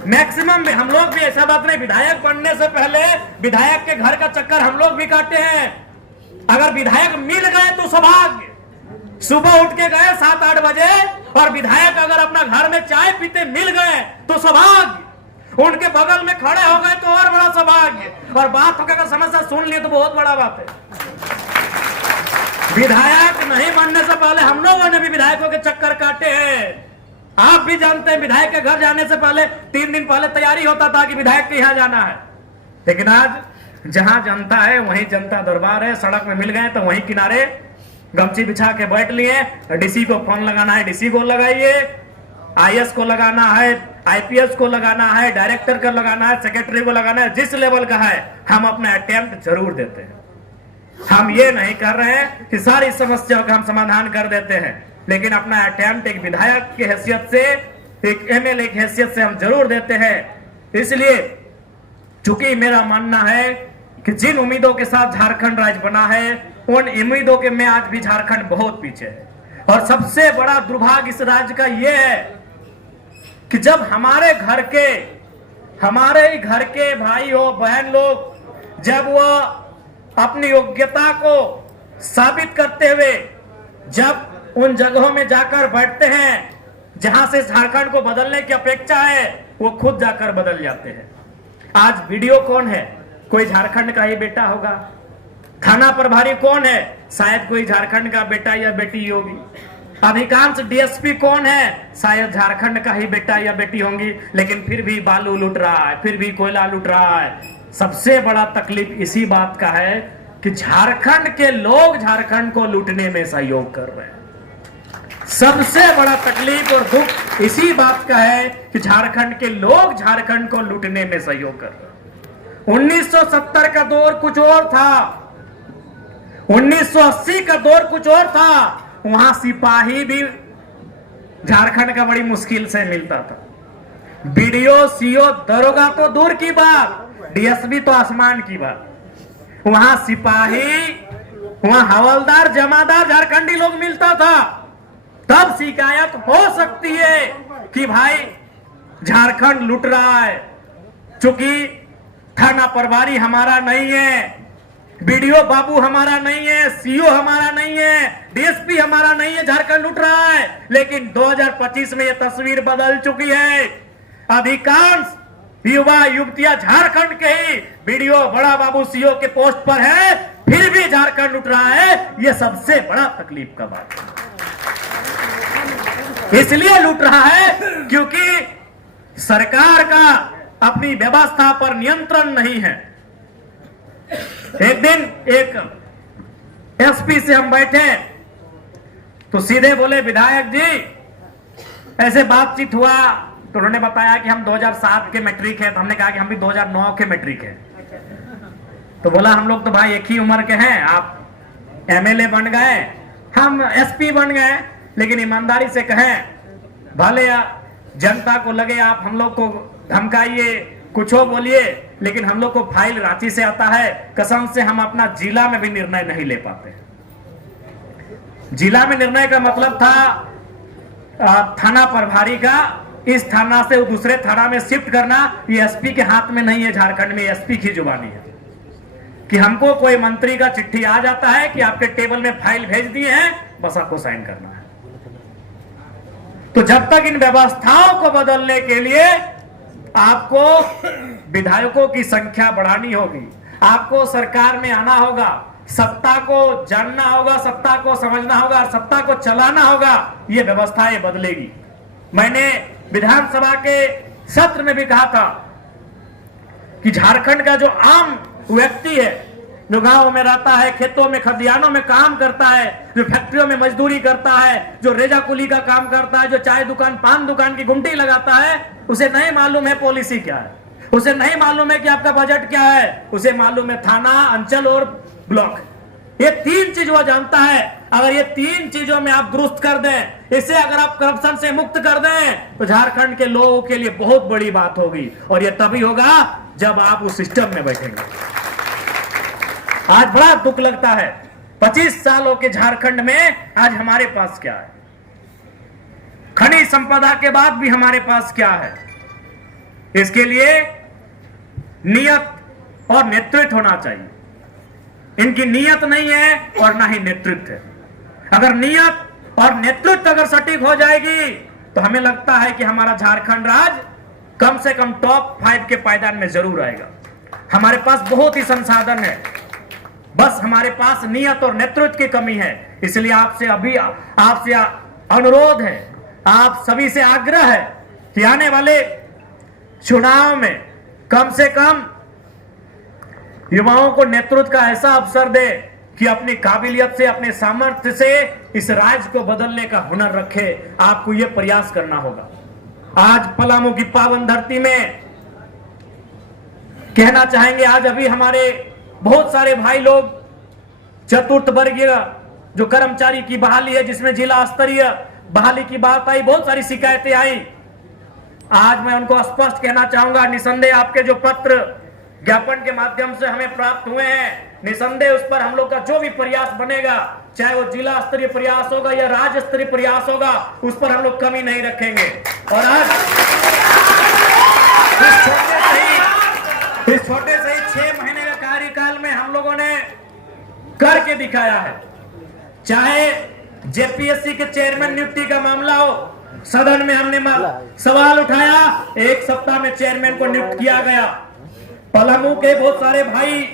मैक्सिमम में हम लोग भी ऐसा बात नहीं, विधायक बनने से पहले विधायक के घर का चक्कर हम लोग भी काटे हैं। अगर विधायक मिल गए तो सौभाग्य, सुबह उठ के गए 7-8 बजे और विधायक अगर अपना घर में चाय पीते मिल गए तो सौभाग्य, उनके बगल में खड़े हो गए तो और बड़ा सौभाग्य, और बात होकर अगर समस्या सुन लिए तो बहुत बड़ा बात है। विधायक नहीं बनने से पहले हम लोगों ने भी विधायकों के चक्कर काटे हैं। आप भी जानते हैं विधायक के घर जाने से पहले 3 दिन पहले तैयारी होता था कि विधायक के यहाँ जाना है, लेकिन आज जहां जनता है वहीं जनता दरबार है। सड़क में मिल गए तो वहीं किनारे गमछी बिछा के बैठ लिए। डीसी को फोन लगाना है डीसी को लगाइए, आईएएस को लगाना है, आईपीएस को लगाना है, डायरेक्टर को लगाना है, सेक्रेटरी को लगाना है, जिस लेवल का है हम अपना अटेम्प्ट जरूर देते हैं। हम ये नहीं कर रहे हैं कि सारी समस्याओं का हम समाधान कर देते हैं, लेकिन अपना अटेम्प्ट एक विधायक की हैसियत से, एक एमएलए की हैसियत से हम जरूर देते हैं। इसलिए चूंकि मेरा मानना है कि जिन उम्मीदों के साथ झारखंड राज्य बना है उन उम्मीदों के में आज भी झारखंड बहुत पीछे है। और सबसे बड़ा दुर्भाग्य इस राज्य का यह है कि जब हमारे घर के भाई हो बहन लोग जब वो अपनी योग्यता को साबित करते हुए जब उन जगहों में जाकर बैठते हैं जहां से झारखंड को बदलने की अपेक्षा है, वो खुद जाकर बदल जाते हैं। आज वीडियो कौन है? कोई झारखंड का ही बेटा होगा। थाना प्रभारी कौन है? शायद कोई झारखंड का बेटा या बेटी होगी। अधिकांश डीएसपी कौन है? शायद झारखंड का ही बेटा या बेटी होंगी। लेकिन फिर भी बालू लूट रहा है, फिर भी कोयला लूट रहा है। सबसे बड़ा तकलीफ इसी बात का है कि झारखंड के लोग झारखंड को लूटने में सहयोग कर रहे हैं। सबसे बड़ा तकलीफ और दुख इसी बात का है कि झारखंड के लोग झारखंड को लूटने में सहयोग कर रहे हैं। 1970 का दौर कुछ और था, 1980 का दौर कुछ और था। वहां सिपाही भी झारखंड का बड़ी मुश्किल से मिलता था। बीडीओ, सीओ, दरोगा तो दूर की बात, डीएसपी तो आसमान की बात। वहां सिपाही, वहां हवलदार, जमादार झारखंडी लोग मिलता था। तब शिकायत हो सकती है कि भाई झारखंड लूट रहा है। चूंकि थाना प्रभारी हमारा नहीं है, बीडीओ बाबू हमारा नहीं है, सीओ हमारा नहीं है, डीएसपी हमारा नहीं है, झारखंड लूट रहा है। लेकिन 2025 में यह तस्वीर बदल चुकी है। अधिकांश युवा युवतियां झारखंड के ही बीडीओ, बड़ा बाबू, सीओ के पोस्ट पर है, फिर भी झारखंड लूट रहा है। यह सबसे बड़ा तकलीफ का बात है। इसलिए लूट रहा है क्योंकि सरकार का अपनी व्यवस्था पर नियंत्रण नहीं है। एक दिन एक एसपी से हम बैठे तो सीधे बोले, विधायक जी ऐसे बातचीत हुआ तो उन्होंने बताया कि हम 2007 के मैट्रिक हैं। तो हमने कहा कि हम भी 2009 के मैट्रिक हैं। तो बोला हम लोग तो भाई एक ही उम्र के हैं, आप एमएलए बन गए, हम एसपी बन गए। लेकिन ईमानदारी से कहें, भले जनता को लगे आप हम लोग को धमकाइए, कुछ हो बोलिए, लेकिन हम लोग को फाइल रांची से आता है। कसम से हम अपना जिला में भी निर्णय नहीं ले पाते। जिला में निर्णय का मतलब था थाना प्रभारी का इस थाना से दूसरे थाना में शिफ्ट करना। ये एसपी के हाथ में नहीं है। झारखंड में एसपी की जुबानी है कि हमको कोई मंत्री का चिट्ठी आ जाता है कि आपके टेबल में फाइल भेज दिए हैं, बस आपको साइन करना है। तो जब तक इन व्यवस्थाओं को बदलने के लिए आपको विधायकों की संख्या बढ़ानी होगी, आपको सरकार में आना होगा, सत्ता को जानना होगा, सत्ता को समझना होगा, सत्ता को चलाना होगा, ये व्यवस्थाएं बदलेगी। मैंने विधानसभा के सत्र में भी कहा था कि झारखंड का जो आम व्यक्ति है, जो गांव में रहता है, खेतों में, खलिहानों में काम करता है, जो फैक्ट्रियों में मजदूरी करता है, जो रेजा कुली का काम करता है, जो चाय दुकान, पान दुकान की गुमटी लगाता है, उसे नहीं मालूम है पॉलिसी क्या है, उसे नहीं मालूम है कि आपका बजट क्या है, उसे मालूम है थाना, अंचल और ब्लॉक। ये तीन चीज वो जानता है। अगर ये तीन चीजों में आप दुरुस्त कर दें, इसे अगर आप करप्शन से मुक्त कर दें, तो झारखंड के लोगों के लिए बहुत बड़ी बात होगी। और ये तभी होगा जब आप उस सिस्टम में बैठेंगे। आज बड़ा दुख लगता है, 25 सालों के झारखंड में आज हमारे पास क्या है? खनिज संपदा के बाद भी हमारे पास क्या है? इसके लिए नियत और नेतृत्व होना चाहिए। इनकी नियत नहीं है और ना ही नेतृत्व है। अगर नियत और नेतृत्व अगर सटीक हो जाएगी तो हमें लगता है कि हमारा झारखंड राज्य कम से कम टॉप 5 के पायदान में जरूर आएगा। हमारे पास बहुत ही संसाधन है, बस हमारे पास नियत और नेतृत्व की कमी है। इसलिए आपसे अनुरोध है, आप सभी से आग्रह है कि आने वाले चुनाव में कम से कम युवाओं को नेतृत्व का ऐसा अवसर दे कि अपनी काबिलियत से, अपने सामर्थ्य से इस राज्य को बदलने का हुनर रखे। आपको यह प्रयास करना होगा। आज पलामू की पावन धरती में कहना चाहेंगे, आज अभी हमारे बहुत सारे भाई लोग चतुर्थ वर्गीय जो कर्मचारी की बहाली है, जिसमें जिला स्तरीय बहाली की बात आई, बहुत सारी शिकायतें आई। आज मैं उनको स्पष्ट कहना चाहूंगा, निसंदेह आपके जो पत्र ज्ञापन के माध्यम से हमें प्राप्त हुए हैं, निसंदेह उस पर हम लोग का जो भी प्रयास बनेगा, चाहे वो जिला स्तरीय प्रयास होगा या राज्य स्तरीय प्रयास होगा, उस पर हम लोग कमी नहीं रखेंगे। और आज इस छोटे से ही 6 महीने के कार्यकाल में हम लोगों ने करके दिखाया है। चाहे जेपीएससी के चेयरमैन नियुक्ति का मामला हो, सदन में हमने सवाल उठाया, एक सप्ताह में चेयरमैन को नियुक्त किया गया। पलामू के बहुत सारे भाई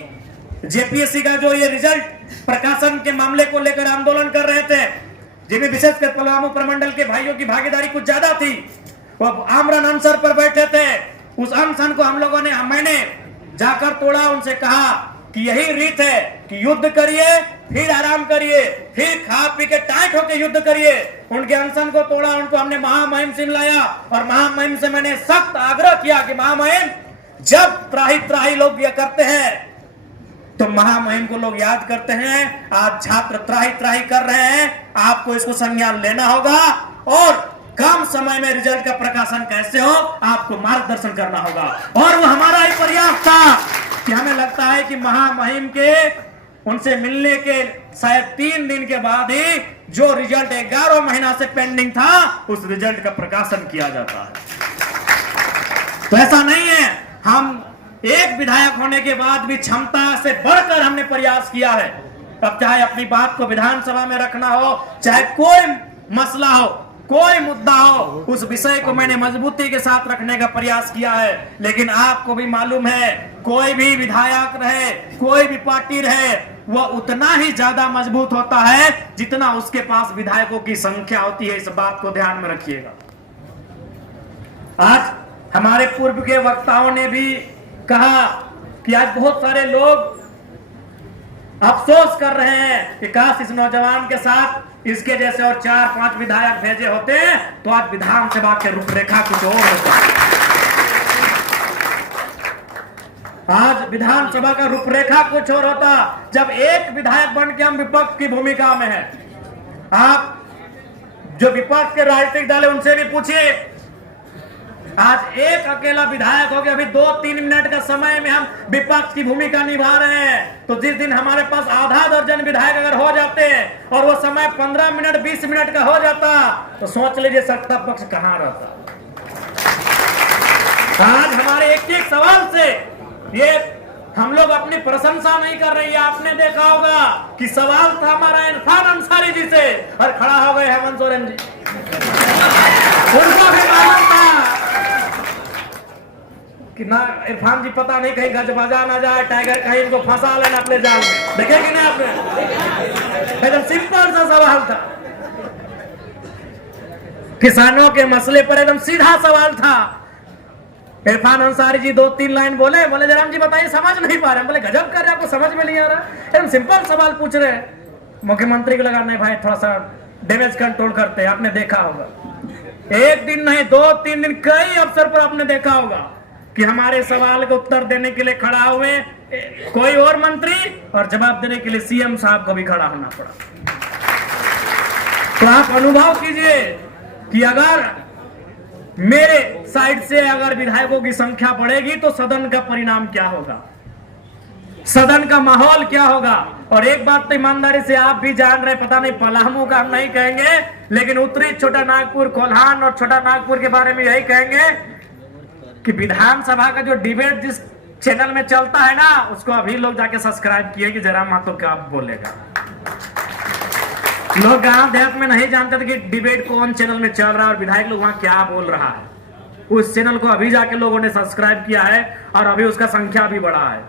जेपीएससी का जो ये रिजल्ट प्रकाशन के मामले को लेकर आंदोलन कर रहे थे, जिनमें विशेषकर पलामू प्रमंडल के भाइयों की भागीदारी कुछ ज्यादा थी, वो आमरण अनशन पर बैठे थे। उस अनशन को हम लोगों ने, मैंने जाकर तोड़ा, उनसे कहा कि यही रीत है कि युद्ध करिए, फिर आराम करिए, फिर खा पी के टाइट होकर युद्ध करिए। उनके अनशन को तोड़ा, उनको हमने महामहिम से मिलाया और महामहिम से मैंने सख्त आग्रह किया कि महामहिम, जब त्राही त्राही लोग ये करते हैं तो महामहिम को लोग याद करते हैं। आज छात्र त्राही त्राही कर रहे हैं, आपको इसको संज्ञान लेना होगा और कम समय में रिजल्ट का प्रकाशन कैसे हो, आपको मार्गदर्शन करना होगा। और वो हमारा ही प्रयास था कि हमें लगता है कि महामहिम के उनसे मिलने के शायद 3 दिन के बाद ही जो रिजल्ट 11 महीना से पेंडिंग था, उस रिजल्ट का प्रकाशन किया जाता है। तो ऐसा नहीं है, हम एक विधायक होने के बाद भी क्षमता से बढ़कर हमने प्रयास किया है। अब चाहे अपनी बात को विधानसभा में रखना हो, चाहे कोई मसला हो, कोई मुद्दा हो, उस विषय को मैंने मजबूती के साथ रखने का प्रयास किया है। लेकिन आपको भी मालूम है, कोई भी विधायक रहे, कोई भी पार्टी रहे, वह उतना ही ज्यादा मजबूत होता है जितना उसके पास विधायकों की संख्या होती है। इस बात को ध्यान में रखिएगा। आज हमारे पूर्व के वक्ताओं ने भी कहा कि आज बहुत सारे लोग अफसोस कर रहे हैं कि काश इस नौजवान के साथ इसके जैसे और 4-5 विधायक भेजे होते तो आज विधानसभा के रूपरेखा कुछ और होता। आज विधानसभा का रूपरेखा कुछ और होता, जब एक विधायक बन के हम विपक्ष की भूमिका में हैं। आप जो विपक्ष के राजनीतिक दल है उनसे भी पूछिए, आज एक अकेला विधायक हो गया, अभी 2-3 मिनट का समय में हम विपक्ष की भूमिका निभा रहे हैं। तो जिस दिन हमारे पास आधा दर्जन विधायक अगर हो जाते हैं और वो समय 15 मिनट 20 मिनट का हो जाता, तो सोच लीजिए सत्ता पक्ष कहां रहता। आज हमारे एक सवाल से ये हम लोग अपनी प्रशंसा नहीं कर रहे हैं। आपने देखा होगा कि सवाल था हमारा इरफान अंसारी जी से और खड़ा हो गए हेमंत सोरेन जी। उनको भी मालूम था कि ना इरफान जी पता नहीं कहीं गजबाजा ना जाए, टाइगर कहीं इनको फंसा लेना अपने जाल में। देखे कि नहीं आपने? एकदम सिंपल सा सवाल था, किसानों के मसले पर एकदम सीधा सवाल था। इरफान अंसारी जी 2-3 लाइन बोले जयराम जी बताइए, समझ नहीं पा रहे। बोले गजब कर रहे, आपको समझ में नहीं आ रहा, एकदम सिंपल सवाल पूछ रहे हैं। मुख्यमंत्री को लगा नहीं भाई थोड़ा सा डैमेज कंट्रोल करते हैं। आपने देखा होगा एक दिन नहीं 2-3 दिन कई अवसर पर आपने देखा होगा कि हमारे सवाल का उत्तर देने के लिए खड़ा हुए कोई और मंत्री और जवाब देने के लिए सीएम साहब को भी खड़ा होना पड़ा। तो आप अनुभव कीजिए कि अगर मेरे साइड से अगर विधायकों की संख्या बढ़ेगी तो सदन का परिणाम क्या होगा, सदन का माहौल क्या होगा। और एक बात तो ईमानदारी से आप भी जान रहे, पता नहीं पलामू का हम नहीं कहेंगे, लेकिन उत्तरी छोटा नागपुर, कोल्हान और छोटा नागपुर के बारे में यही कहेंगे कि विधानसभा का जो डिबेट जिस चैनल में चलता है ना, उसको अभी लोग जाके सब्सक्राइब किए कि जयराम महतो क्या बोलेगा। लोग गांव देहात में नहीं जानते थे कि डिबेट कौन चैनल में चल रहा है और विधायक लोग वहां क्या बोल रहा है। उस चैनल को अभी जाके लोगों ने सब्सक्राइब किया है और अभी उसका संख्या भी बढ़ा है।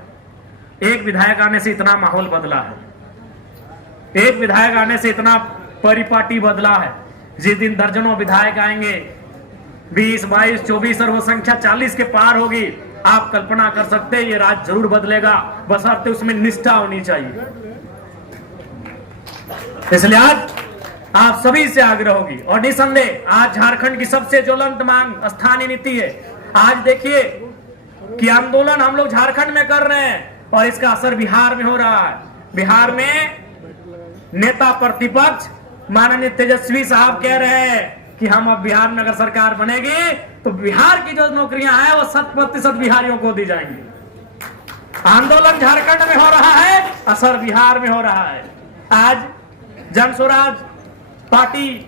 एक विधायक आने से इतना माहौल बदला है, एक विधायक आने से इतना परिपाटी बदला है। जिस दिन दर्जनों विधायक आएंगे, 20, 22, 24 और वो संख्या 40 के पार होगी, आप कल्पना कर सकते हैं ये राज्य जरूर बदलेगा, बशर्ते उसमें निष्ठा होनी चाहिए। इसलिए आज आप सभी से आग्रह होगी और निसंदेह आज झारखंड की सबसे ज्वलंत मांग स्थानीय नीति है। आज देखिए कि आंदोलन हम लोग झारखंड में कर रहे हैं और इसका असर बिहार में हो रहा है। बिहार में नेता प्रतिपक्ष माननीय तेजस्वी साहब कह रहे हैं कि हम अब बिहार में अगर सरकार बनेगी तो बिहार की जो नौकरियां हैं वो 100% बिहारियों को दी जाएंगी। आंदोलन झारखंड में हो रहा है, असर बिहार में हो रहा है। आज जन स्वराज पार्टी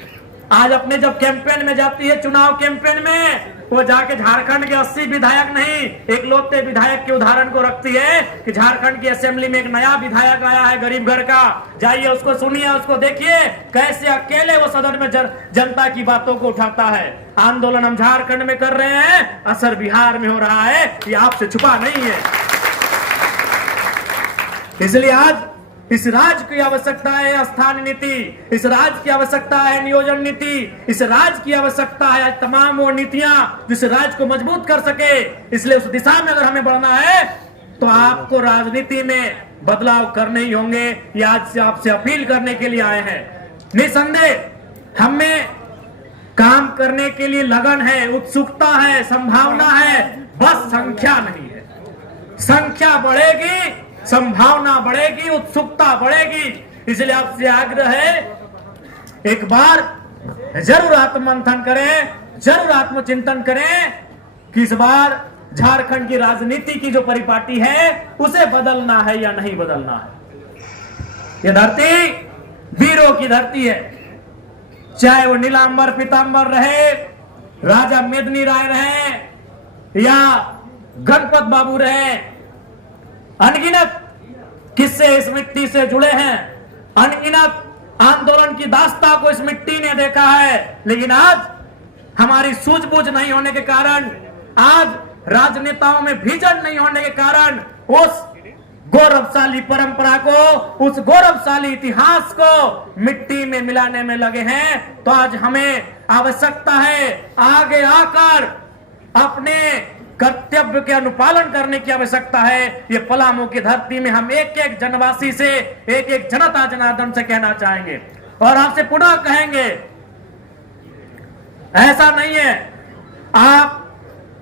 आज अपने जब कैंपेन में जाती है, चुनाव कैंपेन में, वो जाके झारखंड के 80 विधायक नहीं, एक लोते विधायक के उदाहरण को रखती है कि झारखंड की असेंबली में एक नया विधायक आया है गरीब घर का, जाइए उसको सुनिए, उसको देखिए कैसे अकेले वो सदन में जनता की बातों को उठाता है। आंदोलन हम झारखंड में कर रहे हैं, असर बिहार में हो रहा है, ये आपसे छुपा नहीं है। इसलिए आज इस राज्य की आवश्यकता है स्थानीय नीति, इस राज्य की आवश्यकता है नियोजन नीति, इस राज्य की आवश्यकता है आज तमाम वो नीतियां जिस राज्य को मजबूत कर सके। इसलिए उस दिशा में अगर हमें बढ़ना है तो आपको राजनीति में बदलाव करने ही होंगे। ये आज से आपसे अपील करने के लिए आए हैं। निसंदेह हमें काम करने के लिए लगन है, उत्सुकता है, संभावना है, बस संख्या नहीं है। संख्या बढ़ेगी, संभावना बढ़ेगी, उत्सुकता बढ़ेगी। इसलिए आपसे आग्रह है, एक बार जरूर आत्ममंथन करें, जरूर आत्मचिंतन करें कि इस बार झारखंड की राजनीति की जो परिपाटी है उसे बदलना है या नहीं बदलना है। यह धरती वीरों की धरती है, चाहे वो नीलांबर पीतांबर रहे, राजा मेदिनी राय रहे या गणपत बाबू रहे। अनगिनत किस्से इस मिट्टी से जुड़े हैं, अनगिनत आंदोलन की दास्ता को इस मिट्टी ने देखा है। लेकिन आज हमारी सूझबूझ नहीं होने के कारण, आज राजनेताओं में विजन नहीं होने के कारण उस गौरवशाली परंपरा को, उस गौरवशाली इतिहास को मिट्टी में मिलाने में लगे हैं। तो आज हमें आवश्यकता है आगे आकर अपने कर्तव्य के अनुपालन करने की आवश्यकता है। ये पलामू की धरती में हम एक एक जनवासी से, एक एक जनता जनार्दन से कहना चाहेंगे और आपसे पुनः कहेंगे, ऐसा नहीं है आप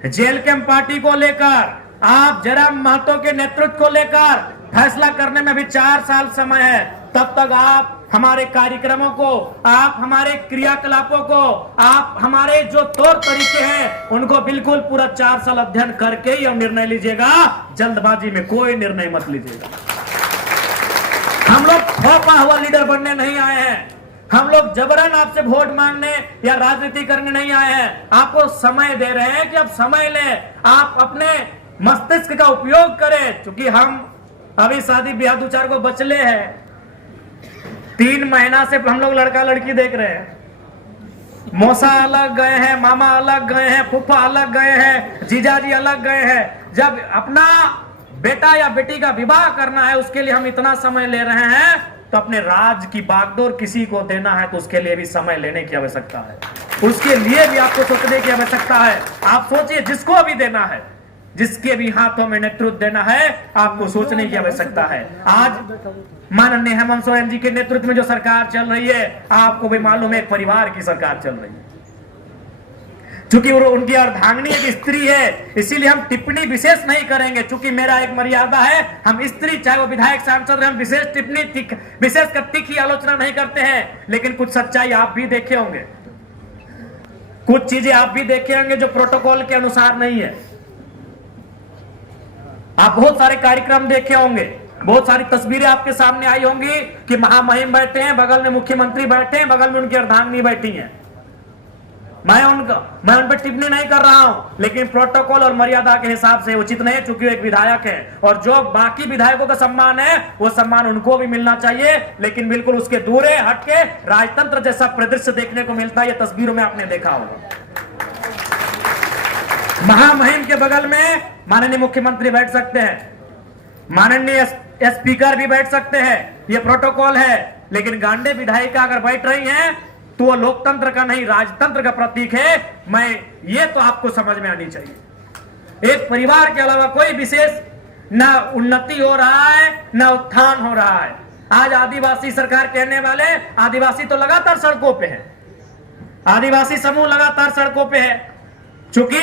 जेल कैंप पार्टी को लेकर, आप जयराम महतो के नेतृत्व को लेकर फैसला करने में भी 4 साल समय है। तब तक आप हमारे कार्यक्रमों को, आप हमारे क्रियाकलापों को, आप हमारे जो तौर तरीके हैं उनको बिल्कुल पूरा 4 साल अध्ययन करके ही निर्णय लीजिएगा। जल्दबाजी में कोई निर्णय मत लीजिएगा। हम लोग थोपा हुआ लीडर बनने नहीं आए हैं, हम लोग जबरन आपसे वोट मांगने या राजनीति करने नहीं आए हैं। आपको समय दे रहे हैं कि अब समय लें, आप अपने मस्तिष्क का उपयोग करें। क्योंकि हम अभी शादी ब्याह 2-4 को बचले हैं, 3 महीना से हम लोग लड़का लड़की देख रहे हैं। मौसा अलग गए हैं, मामा अलग गए हैं, फूफा अलग गए हैं, जीजाजी अलग गए हैं। जब अपना बेटा या बेटी का विवाह करना है उसके लिए हम इतना समय ले रहे हैं, तो अपने राज की बागडोर किसी को देना है तो उसके लिए भी समय लेने की आवश्यकता है, उसके लिए भी आपको सोचने की आवश्यकता है। आप सोचिए, जिसको भी देना है, जिसके भी हाथों में नेतृत्व देना है, आपको सोचने की आवश्यकता है। आज माननीय हेमंत सोरेन जी के नेतृत्व में जो सरकार चल रही है, आपको भी मालूम है एक परिवार की सरकार चल रही है। चूंकि उनकी अर्धांगिनी एक स्त्री है, इसीलिए हम टिप्पणी विशेष नहीं करेंगे। चूंकि मेरा एक मर्यादा है, हम स्त्री चाहे वो विधायक सांसद हम विशेष टिप्पणी विशेष कर तीखी आलोचना नहीं करते हैं। लेकिन कुछ सच्चाई आप भी देखे होंगे, कुछ चीजें आप भी देखे होंगे जो प्रोटोकॉल के अनुसार नहीं है। आप बहुत सारे कार्यक्रम देखे होंगे, बहुत सारी तस्वीरें आपके सामने आई होंगी कि महामहिम बैठे हैं, बगल में मुख्यमंत्री बैठे हैं, बगल में उनकी अर्धांगिनी बैठी हैं। मैं उन पर टिप्पणी नहीं कर रहा हूं, लेकिन प्रोटोकॉल और मर्यादा के हिसाब से उचित नहीं है, चूंकि एक विधायक है और जो बाकी विधायकों का सम्मान है वो सम्मान उनको भी मिलना चाहिए। लेकिन बिल्कुल उसके दूरे हटके राजतंत्र जैसा परिदृश्य देखने को मिलता है, ये तस्वीरों में आपने देखा होगा। महामहिम के बगल में माननीय मुख्यमंत्री बैठ सकते हैं, माननीय स्पीकर भी बैठ सकते हैं, ये प्रोटोकॉल है। लेकिन गांडे विधायिका अगर बैठ रही हैं तो वो लोकतंत्र का नहीं, राजतंत्र का प्रतीक है। मैं ये तो आपको समझ में आनी चाहिए। एक परिवार के अलावा कोई विशेष ना उन्नति हो रहा है, ना उत्थान हो रहा है। आज आदिवासी सरकार कहने वाले, आदिवासी तो लगातार सड़कों पे है, आदिवासी समूह लगातार सड़कों पे है। चूंकि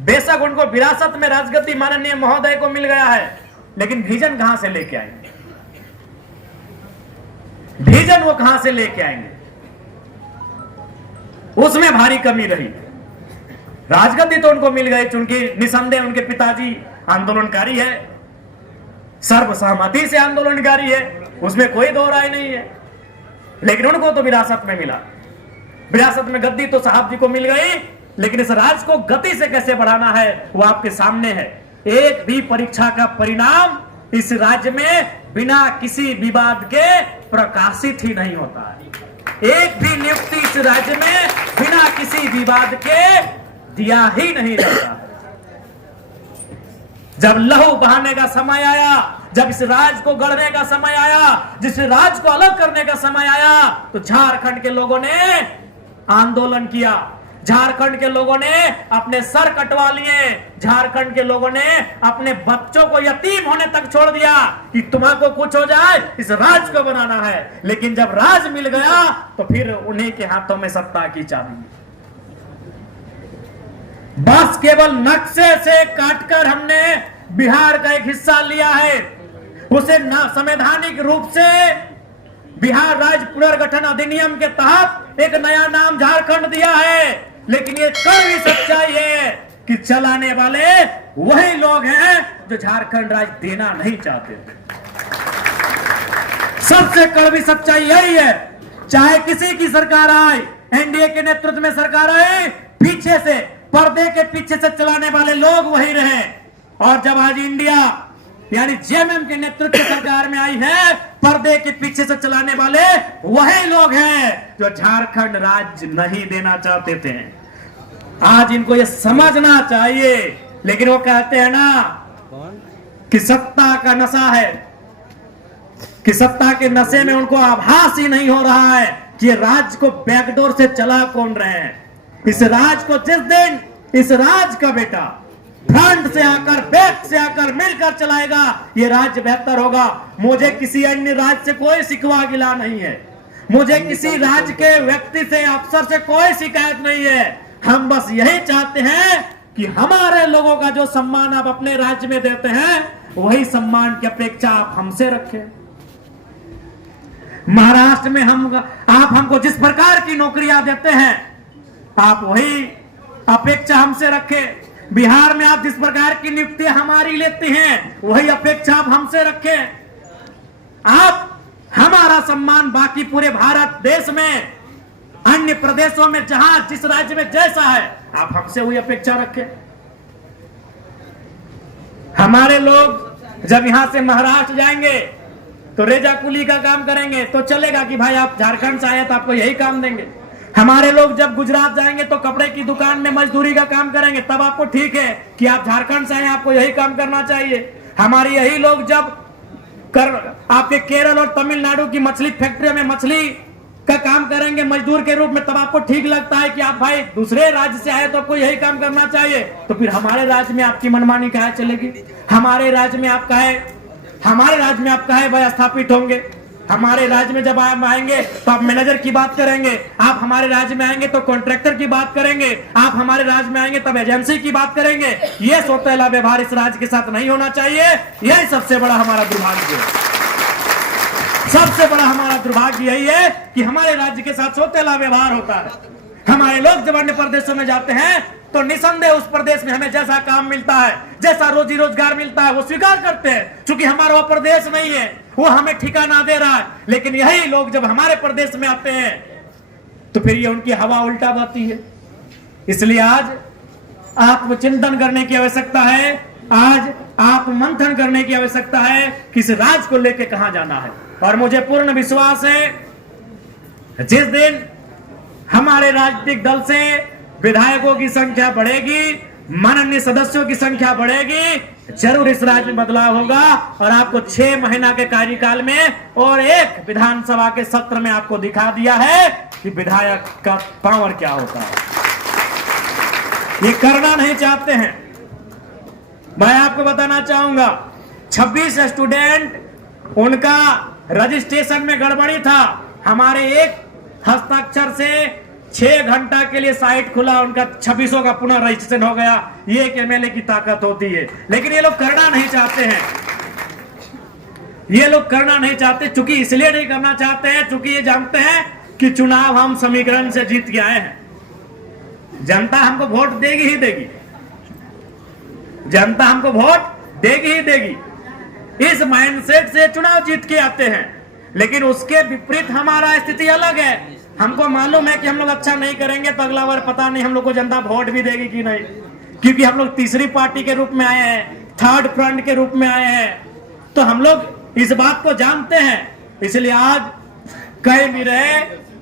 बेशक उनको विरासत में राजगद्दी माननीय महोदय को मिल गया है, लेकिन विजन कहां से लेके आएंगे? विजन वो कहां से लेके आएंगे? उसमें भारी कमी रही। राजगद्दी तो उनको मिल गई, चूंकि निसंदेह उनके पिताजी आंदोलनकारी है, सर्वसहमति से आंदोलनकारी है, उसमें कोई दो राय नहीं है। लेकिन उनको तो विरासत में मिला, विरासत में गद्दी तो साहब जी को मिल गई, लेकिन इस राज को गति से कैसे बढ़ाना है वो आपके सामने है। एक भी परीक्षा का परिणाम इस राज्य में बिना किसी विवाद के प्रकाशित ही नहीं होता है। एक भी नियुक्ति इस राज्य में बिना किसी विवाद के दिया ही नहीं जाता है। जब लहू बहाने का समय आया, जब इस राज को गढ़ने का समय आया, जिस राज को अलग करने का समय आया, तो झारखंड के लोगों ने आंदोलन किया। झारखंड के लोगों ने अपने सर कटवा लिए। झारखंड के लोगों ने अपने बच्चों को यतीम होने तक छोड़ दिया कि तुम्हारे कुछ हो जाए, इस राज को बनाना है। लेकिन जब राज मिल गया तो फिर उन्हीं के हाथों में सत्ता की चाबी। बस केवल नक्शे से काटकर हमने बिहार का एक हिस्सा लिया है, उसे संवैधानिक रूप से बिहार राज्य पुनर्गठन अधिनियम के तहत एक नया नाम झारखंड दिया है। लेकिन ये कड़वी सच्चाई है कि चलाने वाले वही लोग हैं जो झारखंड राज्य देना नहीं चाहते थे। सबसे कड़वी सच्चाई यही है, चाहे किसी की सरकार आए, एनडीए के नेतृत्व में सरकार आए, पीछे से पर्दे के पीछे से चलाने वाले लोग वही रहे। और जब आज इंडिया यानी जेएमएम के नेतृत्व सरकार में आई है, पर्दे के पीछे से चलाने वाले वही लोग हैं जो झारखंड राज्य नहीं देना चाहते थे। आज इनको ये समझना चाहिए, लेकिन वो कहते हैं ना कि सत्ता का नशा है, कि सत्ता के नशे में उनको आभास ही नहीं हो रहा है कि राज्य को बैकडोर से चला कौन रहे हैं। इस राज को जिस दिन इस राज का बेटा फ्रंट से आकर बैक से आकर मिलकर चलाएगा, ये राज्य बेहतर होगा। मुझे किसी अन्य राज्य से कोई शिकवा गिला नहीं है, मुझे किसी राज्य के व्यक्ति से अफसर से कोई शिकायत नहीं है। हम बस यही चाहते हैं कि हमारे लोगों का जो सम्मान आप अपने राज्य में देते हैं, वही सम्मान की अपेक्षा आप हमसे रखें। महाराष्ट्र में आप हमको जिस प्रकार की नौकरियां देते हैं, आप वही अपेक्षा हमसे रखें। बिहार में आप जिस प्रकार की नियुक्तियां हमारी लेते हैं, वही अपेक्षा आप हमसे रखें। आप हमारा सम्मान बाकी पूरे भारत देश में, अन्य प्रदेशों में जहां जिस राज्य में जैसा है, आप हमसे वही अपेक्षा रखें। हमारे लोग जब यहां से महाराष्ट्र जाएंगे तो रेजा कुली का काम करेंगे तो चलेगा कि भाई आप झारखंड से आए तो आपको यही काम देंगे। हमारे लोग जब गुजरात जाएंगे तो कपड़े की दुकान में मजदूरी का काम करेंगे, तब आपको ठीक है कि आप झारखंड से आए, आपको यही काम करना चाहिए। हमारे यही लोग जब आपके केरल और तमिलनाडु की मछली फैक्ट्री में मछली का काम करेंगे मजदूर के रूप में, तब आपको ठीक लगता है कि आप भाई दूसरे राज्य से आए तो आपको यही काम करना चाहिए। तो फिर हमारे राज्य में आपकी मनमानी काहे चलेगी? हमारे राज्य में आप काहे भाई स्थापित होंगे? हमारे राज्य में जब आप आएंगे तो आप मैनेजर की बात करेंगे, आप हमारे राज्य में आएंगे तो कॉन्ट्रैक्टर की बात करेंगे, आप हमारे राज्य में आएंगे तब एजेंसी की बात करेंगे। ये सौतेला व्यवहार इस राज्य के साथ नहीं होना चाहिए। यही सबसे बड़ा हमारा दुर्भाग्य है। सबसे बड़ा हमारा दुर्भाग्य यही है कि हमारे राज्य के साथ सौतेला व्यवहार होता है। हमारे लोग जब अन्य प्रदेशों में जाते हैं तो निसंदेह उस प्रदेश में हमें जैसा काम मिलता है, जैसा रोजी रोजगार मिलता है, वो स्वीकार करते हैं। क्योंकि हमारा वो प्रदेश नहीं है, वो हमें ठिकाना दे रहा है। लेकिन यही लोग जब हमारे प्रदेश में आते हैं तो फिर ये उनकी हवा उल्टा बहती है। इसलिए आज आत्मचिंतन करने की आवश्यकता है, आज आत्ममंथन करने की आवश्यकता है कि इस राज्य को लेकर कहां जाना है। और मुझे पूर्ण विश्वास है जिस दिन हमारे राजनीतिक दल से विधायकों की संख्या बढ़ेगी, माननीय सदस्यों की संख्या बढ़ेगी, जरूर इस राज्य में बदलाव होगा। और आपको 6 महीना के कार्यकाल में और एक विधानसभा के सत्र में आपको दिखा दिया है कि विधायक का पावर क्या होता है। ये करना नहीं चाहते हैं। मैं आपको बताना चाहूंगा, 26 स्टूडेंट उनका रजिस्ट्रेशन में गड़बड़ी था। हमारे एक हस्ताक्षर से 6 घंटा के लिए साइट खुला, उनका 2600 का पुनः रजिस्ट्रेशन हो गया। ये एक एमएलए की ताकत होती है। लेकिन ये लोग करना नहीं चाहते हैं। ये लोग करना नहीं चाहते, चूंकि इसलिए नहीं करना चाहते हैं चूंकि ये जानते हैं कि चुनाव हम समीकरण से जीत के आए हैं। जनता हमको वोट देगी ही देगी, जनता हमको वोट देगी ही देगी। इस माइंडसेट से चुनाव जीत के आते हैं। लेकिन उसके विपरीत हमारा स्थिति अलग है। हमको मालूम है कि हम लोग अच्छा नहीं करेंगे तो अगला बार पता नहीं हम लोग को जनता वोट भी देगी कि नहीं, क्योंकि हम लोग तीसरी पार्टी के रूप में आए हैं, थर्ड फ्रंट के रूप में आए हैं, तो हम लोग इस बात को जानते हैं। इसलिए आज कहीं भी रहे,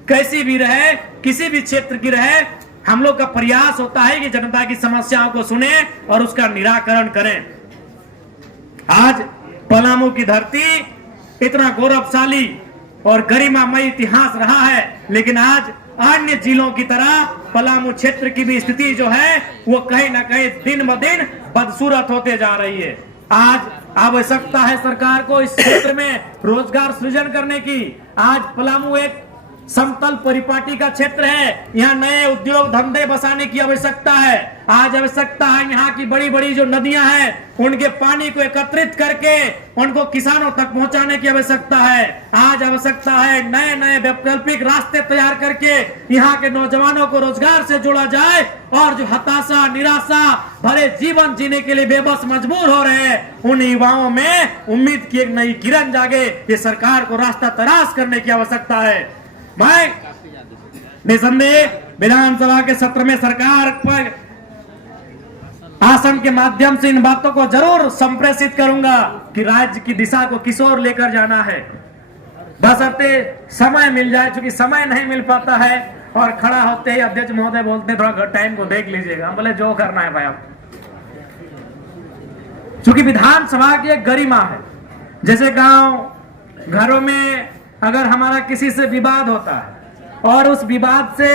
कैसी भी रहे, किसी भी क्षेत्र की रहे, हम लोग का प्रयास होता है कि जनता की समस्याओं को सुने और उसका निराकरण करें। आज पलामू की धरती इतना गौरवशाली और गरिमामय इतिहास रहा है, लेकिन आज अन्य जिलों की तरह पलामू क्षेत्र की भी स्थिति जो है वो कहीं ना कहीं दिन ब दिन बदसूरत होते जा रही है। आज आवश्यकता है सरकार को इस क्षेत्र में रोजगार सृजन करने की। आज पलामू एक समतल परिपाटी का क्षेत्र है, यहाँ नए उद्योग धंधे बसाने की आवश्यकता है। आज आवश्यकता है यहाँ की बड़ी बड़ी जो नदियां हैं उनके पानी को एकत्रित करके उनको किसानों तक पहुंचाने की आवश्यकता है। आज आवश्यकता है नए नए वैकल्पिक रास्ते तैयार करके यहाँ के नौजवानों को रोजगार से जोड़ा जाए और जो हताशा निराशा भरे जीवन जीने के लिए बेबस मजबूर हो रहे हैं उन युवाओं में उम्मीद की एक नई किरण जागे। ये सरकार को रास्ता तलाश करने की आवश्यकता है। मैं निसंदेह विधानसभा के सत्र में सरकार पर आसन के माध्यम से इन बातों को जरूर संप्रेषित करूंगा कि राज्य की दिशा को किस ओर लेकर जाना है, बशर्ते समय मिल जाए। चूंकि समय नहीं मिल पाता है और खड़ा होते ही अध्यक्ष महोदय बोलते हैं थोड़ा टाइम को देख लीजिएगा। हम बोले जो करना है भाई आप, चूंकि विधानसभा की एक गरिमा है। जैसे गांव घरों में अगर हमारा किसी से विवाद होता है और उस विवाद से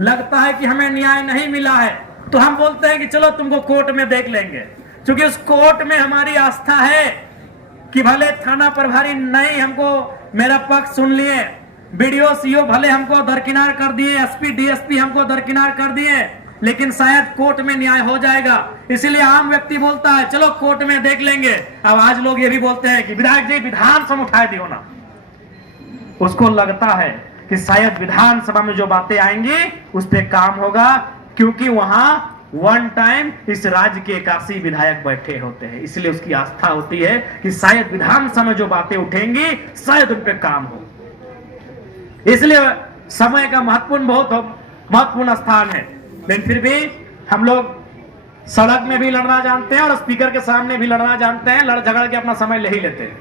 लगता है कि हमें न्याय नहीं मिला है तो हम बोलते हैं कि चलो तुमको कोर्ट में देख लेंगे, क्योंकि उस कोर्ट में हमारी आस्था है कि भले थाना प्रभारी नहीं हमको मेरा पक्ष सुन लिए, बीडीओ सीओ भले हमको दरकिनार कर दिए, एसपी डीएसपी हमको दरकिनार कर दिए, लेकिन शायद कोर्ट में न्याय हो जाएगा। इसीलिए आम व्यक्ति बोलता है चलो कोर्ट में देख लेंगे। अब आज लोग ये भी बोलते हैं कि विधायक जी विधानसभा उठाए दियो ना। उसको लगता है कि शायद विधानसभा में जो बातें आएंगी उस पर काम होगा, क्योंकि वहां वन टाइम इस राज्य के 81 विधायक बैठे होते हैं। इसलिए उसकी आस्था होती है कि शायद विधानसभा में जो बातें उठेंगी शायद उन पर काम हो। इसलिए समय का बहुत महत्वपूर्ण स्थान है। लेकिन फिर भी हम लोग सड़क में भी लड़ना जानते हैं और स्पीकर के सामने भी लड़ना जानते हैं। लड़ झगड़ के अपना समय ले ही लेते हैं।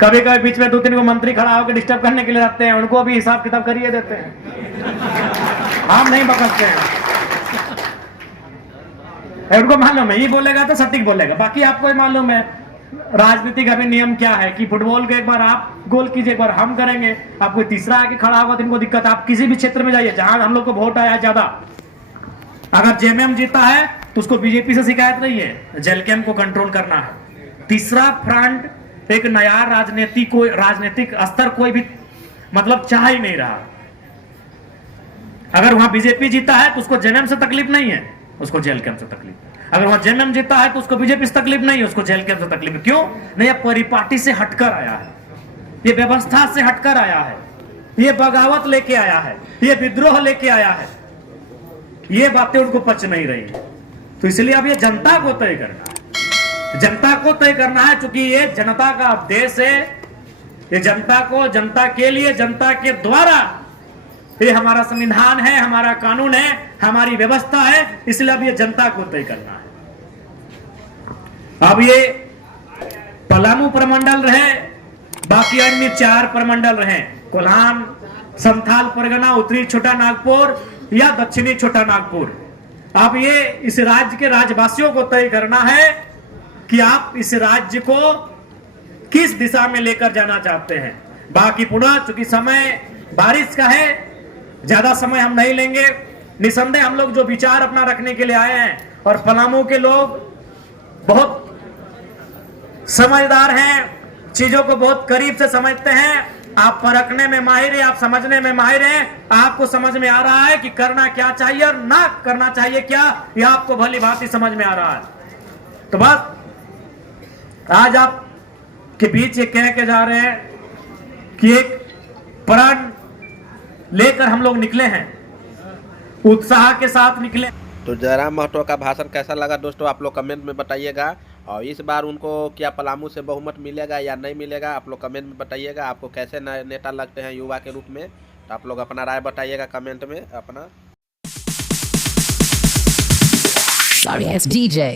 कभी कभी बीच में 2-3 को मंत्री खड़ा होकर डिस्टर्ब करने के लिए रहते हैं, उनको भी हिसाब किताब करिए देते हैं। हम नहीं बकसते हैं, उनको मालूम है ये बोलेगा तो सटीक बोलेगा। बाकी आपको मालूम है राजनीति का भी नियम क्या है कि फुटबॉल को एक बार आप गोल कीजिए, एक बार हम करेंगे। आप कोई तीसरा आके खड़ा होगा तो इनको दिक्कत। आप किसी भी क्षेत्र में जाइए जहां हम लोग को वोट आया ज्यादा, अगर जेएमएम जीता है तो उसको बीजेपी से शिकायत नहीं है, जेलकेम को कंट्रोल करना है। तीसरा फ्रंट एक नया राजनीतिक स्तर कोई भी मतलब चाह ही नहीं रहा। अगर वहां बीजेपी जीता है तो उसको जेएमएम से तकलीफ नहीं है, उसको जेलकेम से तकलीफ है। अगर वहां जेएमएम जीता है तो उसको बीजेपी से तकलीफ नहीं है, उसको जेलकेम से तकलीफ है। क्यों नहीं? परिपाटी से हटकर आया है, ये व्यवस्था से हटकर आया है, ये बगावत लेके आया है, ये विद्रोह लेके आया है। ये बातें उनको पच नहीं रही है। तो इसलिए अब ये जनता को तय करना है, जनता को तय करना है। क्योंकि ये जनता का देश है, ये जनता को, जनता के लिए, जनता के द्वारा, ये हमारा संविधान है, हमारा कानून है, हमारी व्यवस्था है। इसलिए अब ये जनता को तय करना है। अब ये पलामू प्रमंडल रहे, बाकी अन्य 4 प्रमंडल रहे, कोल्हान, संथाल परगना, उत्तरी छोटा नागपुर या दक्षिणी छोटा नागपुर। अब ये इस राज्य के राज्यवासियों को तय करना है कि आप इस राज्य को किस दिशा में लेकर जाना चाहते हैं। बाकी पुनः चूंकि समय बारिश का है, ज्यादा समय हम नहीं लेंगे। निसंदेह हम लोग जो विचार अपना रखने के लिए आए हैं, और पलामू के लोग बहुत समझदार हैं, चीजों को बहुत करीब से समझते हैं। आप परखने में माहिर हैं, आप समझने में माहिर हैं। आपको समझ में आ रहा है कि करना क्या चाहिए और ना करना चाहिए क्या, यह आपको भली भांति समझ में आ रहा है। तो बस आज आप के बीच ये कह के जा रहे हैं कि एक प्रण लेकर हम लोग निकले हैं, उत्साह के साथ निकले। तो जयराम महतो का भाषण कैसा लगा दोस्तों, आप लोग कमेंट में बताइएगा। और इस बार उनको क्या पलामू से बहुमत मिलेगा या नहीं मिलेगा, आप लोग कमेंट में बताइएगा। आपको कैसे नेता लगते हैं युवा के रूप में, तो आप लोग अपना राय बताइएगा कमेंट में अपना। Sorry, it's DJ.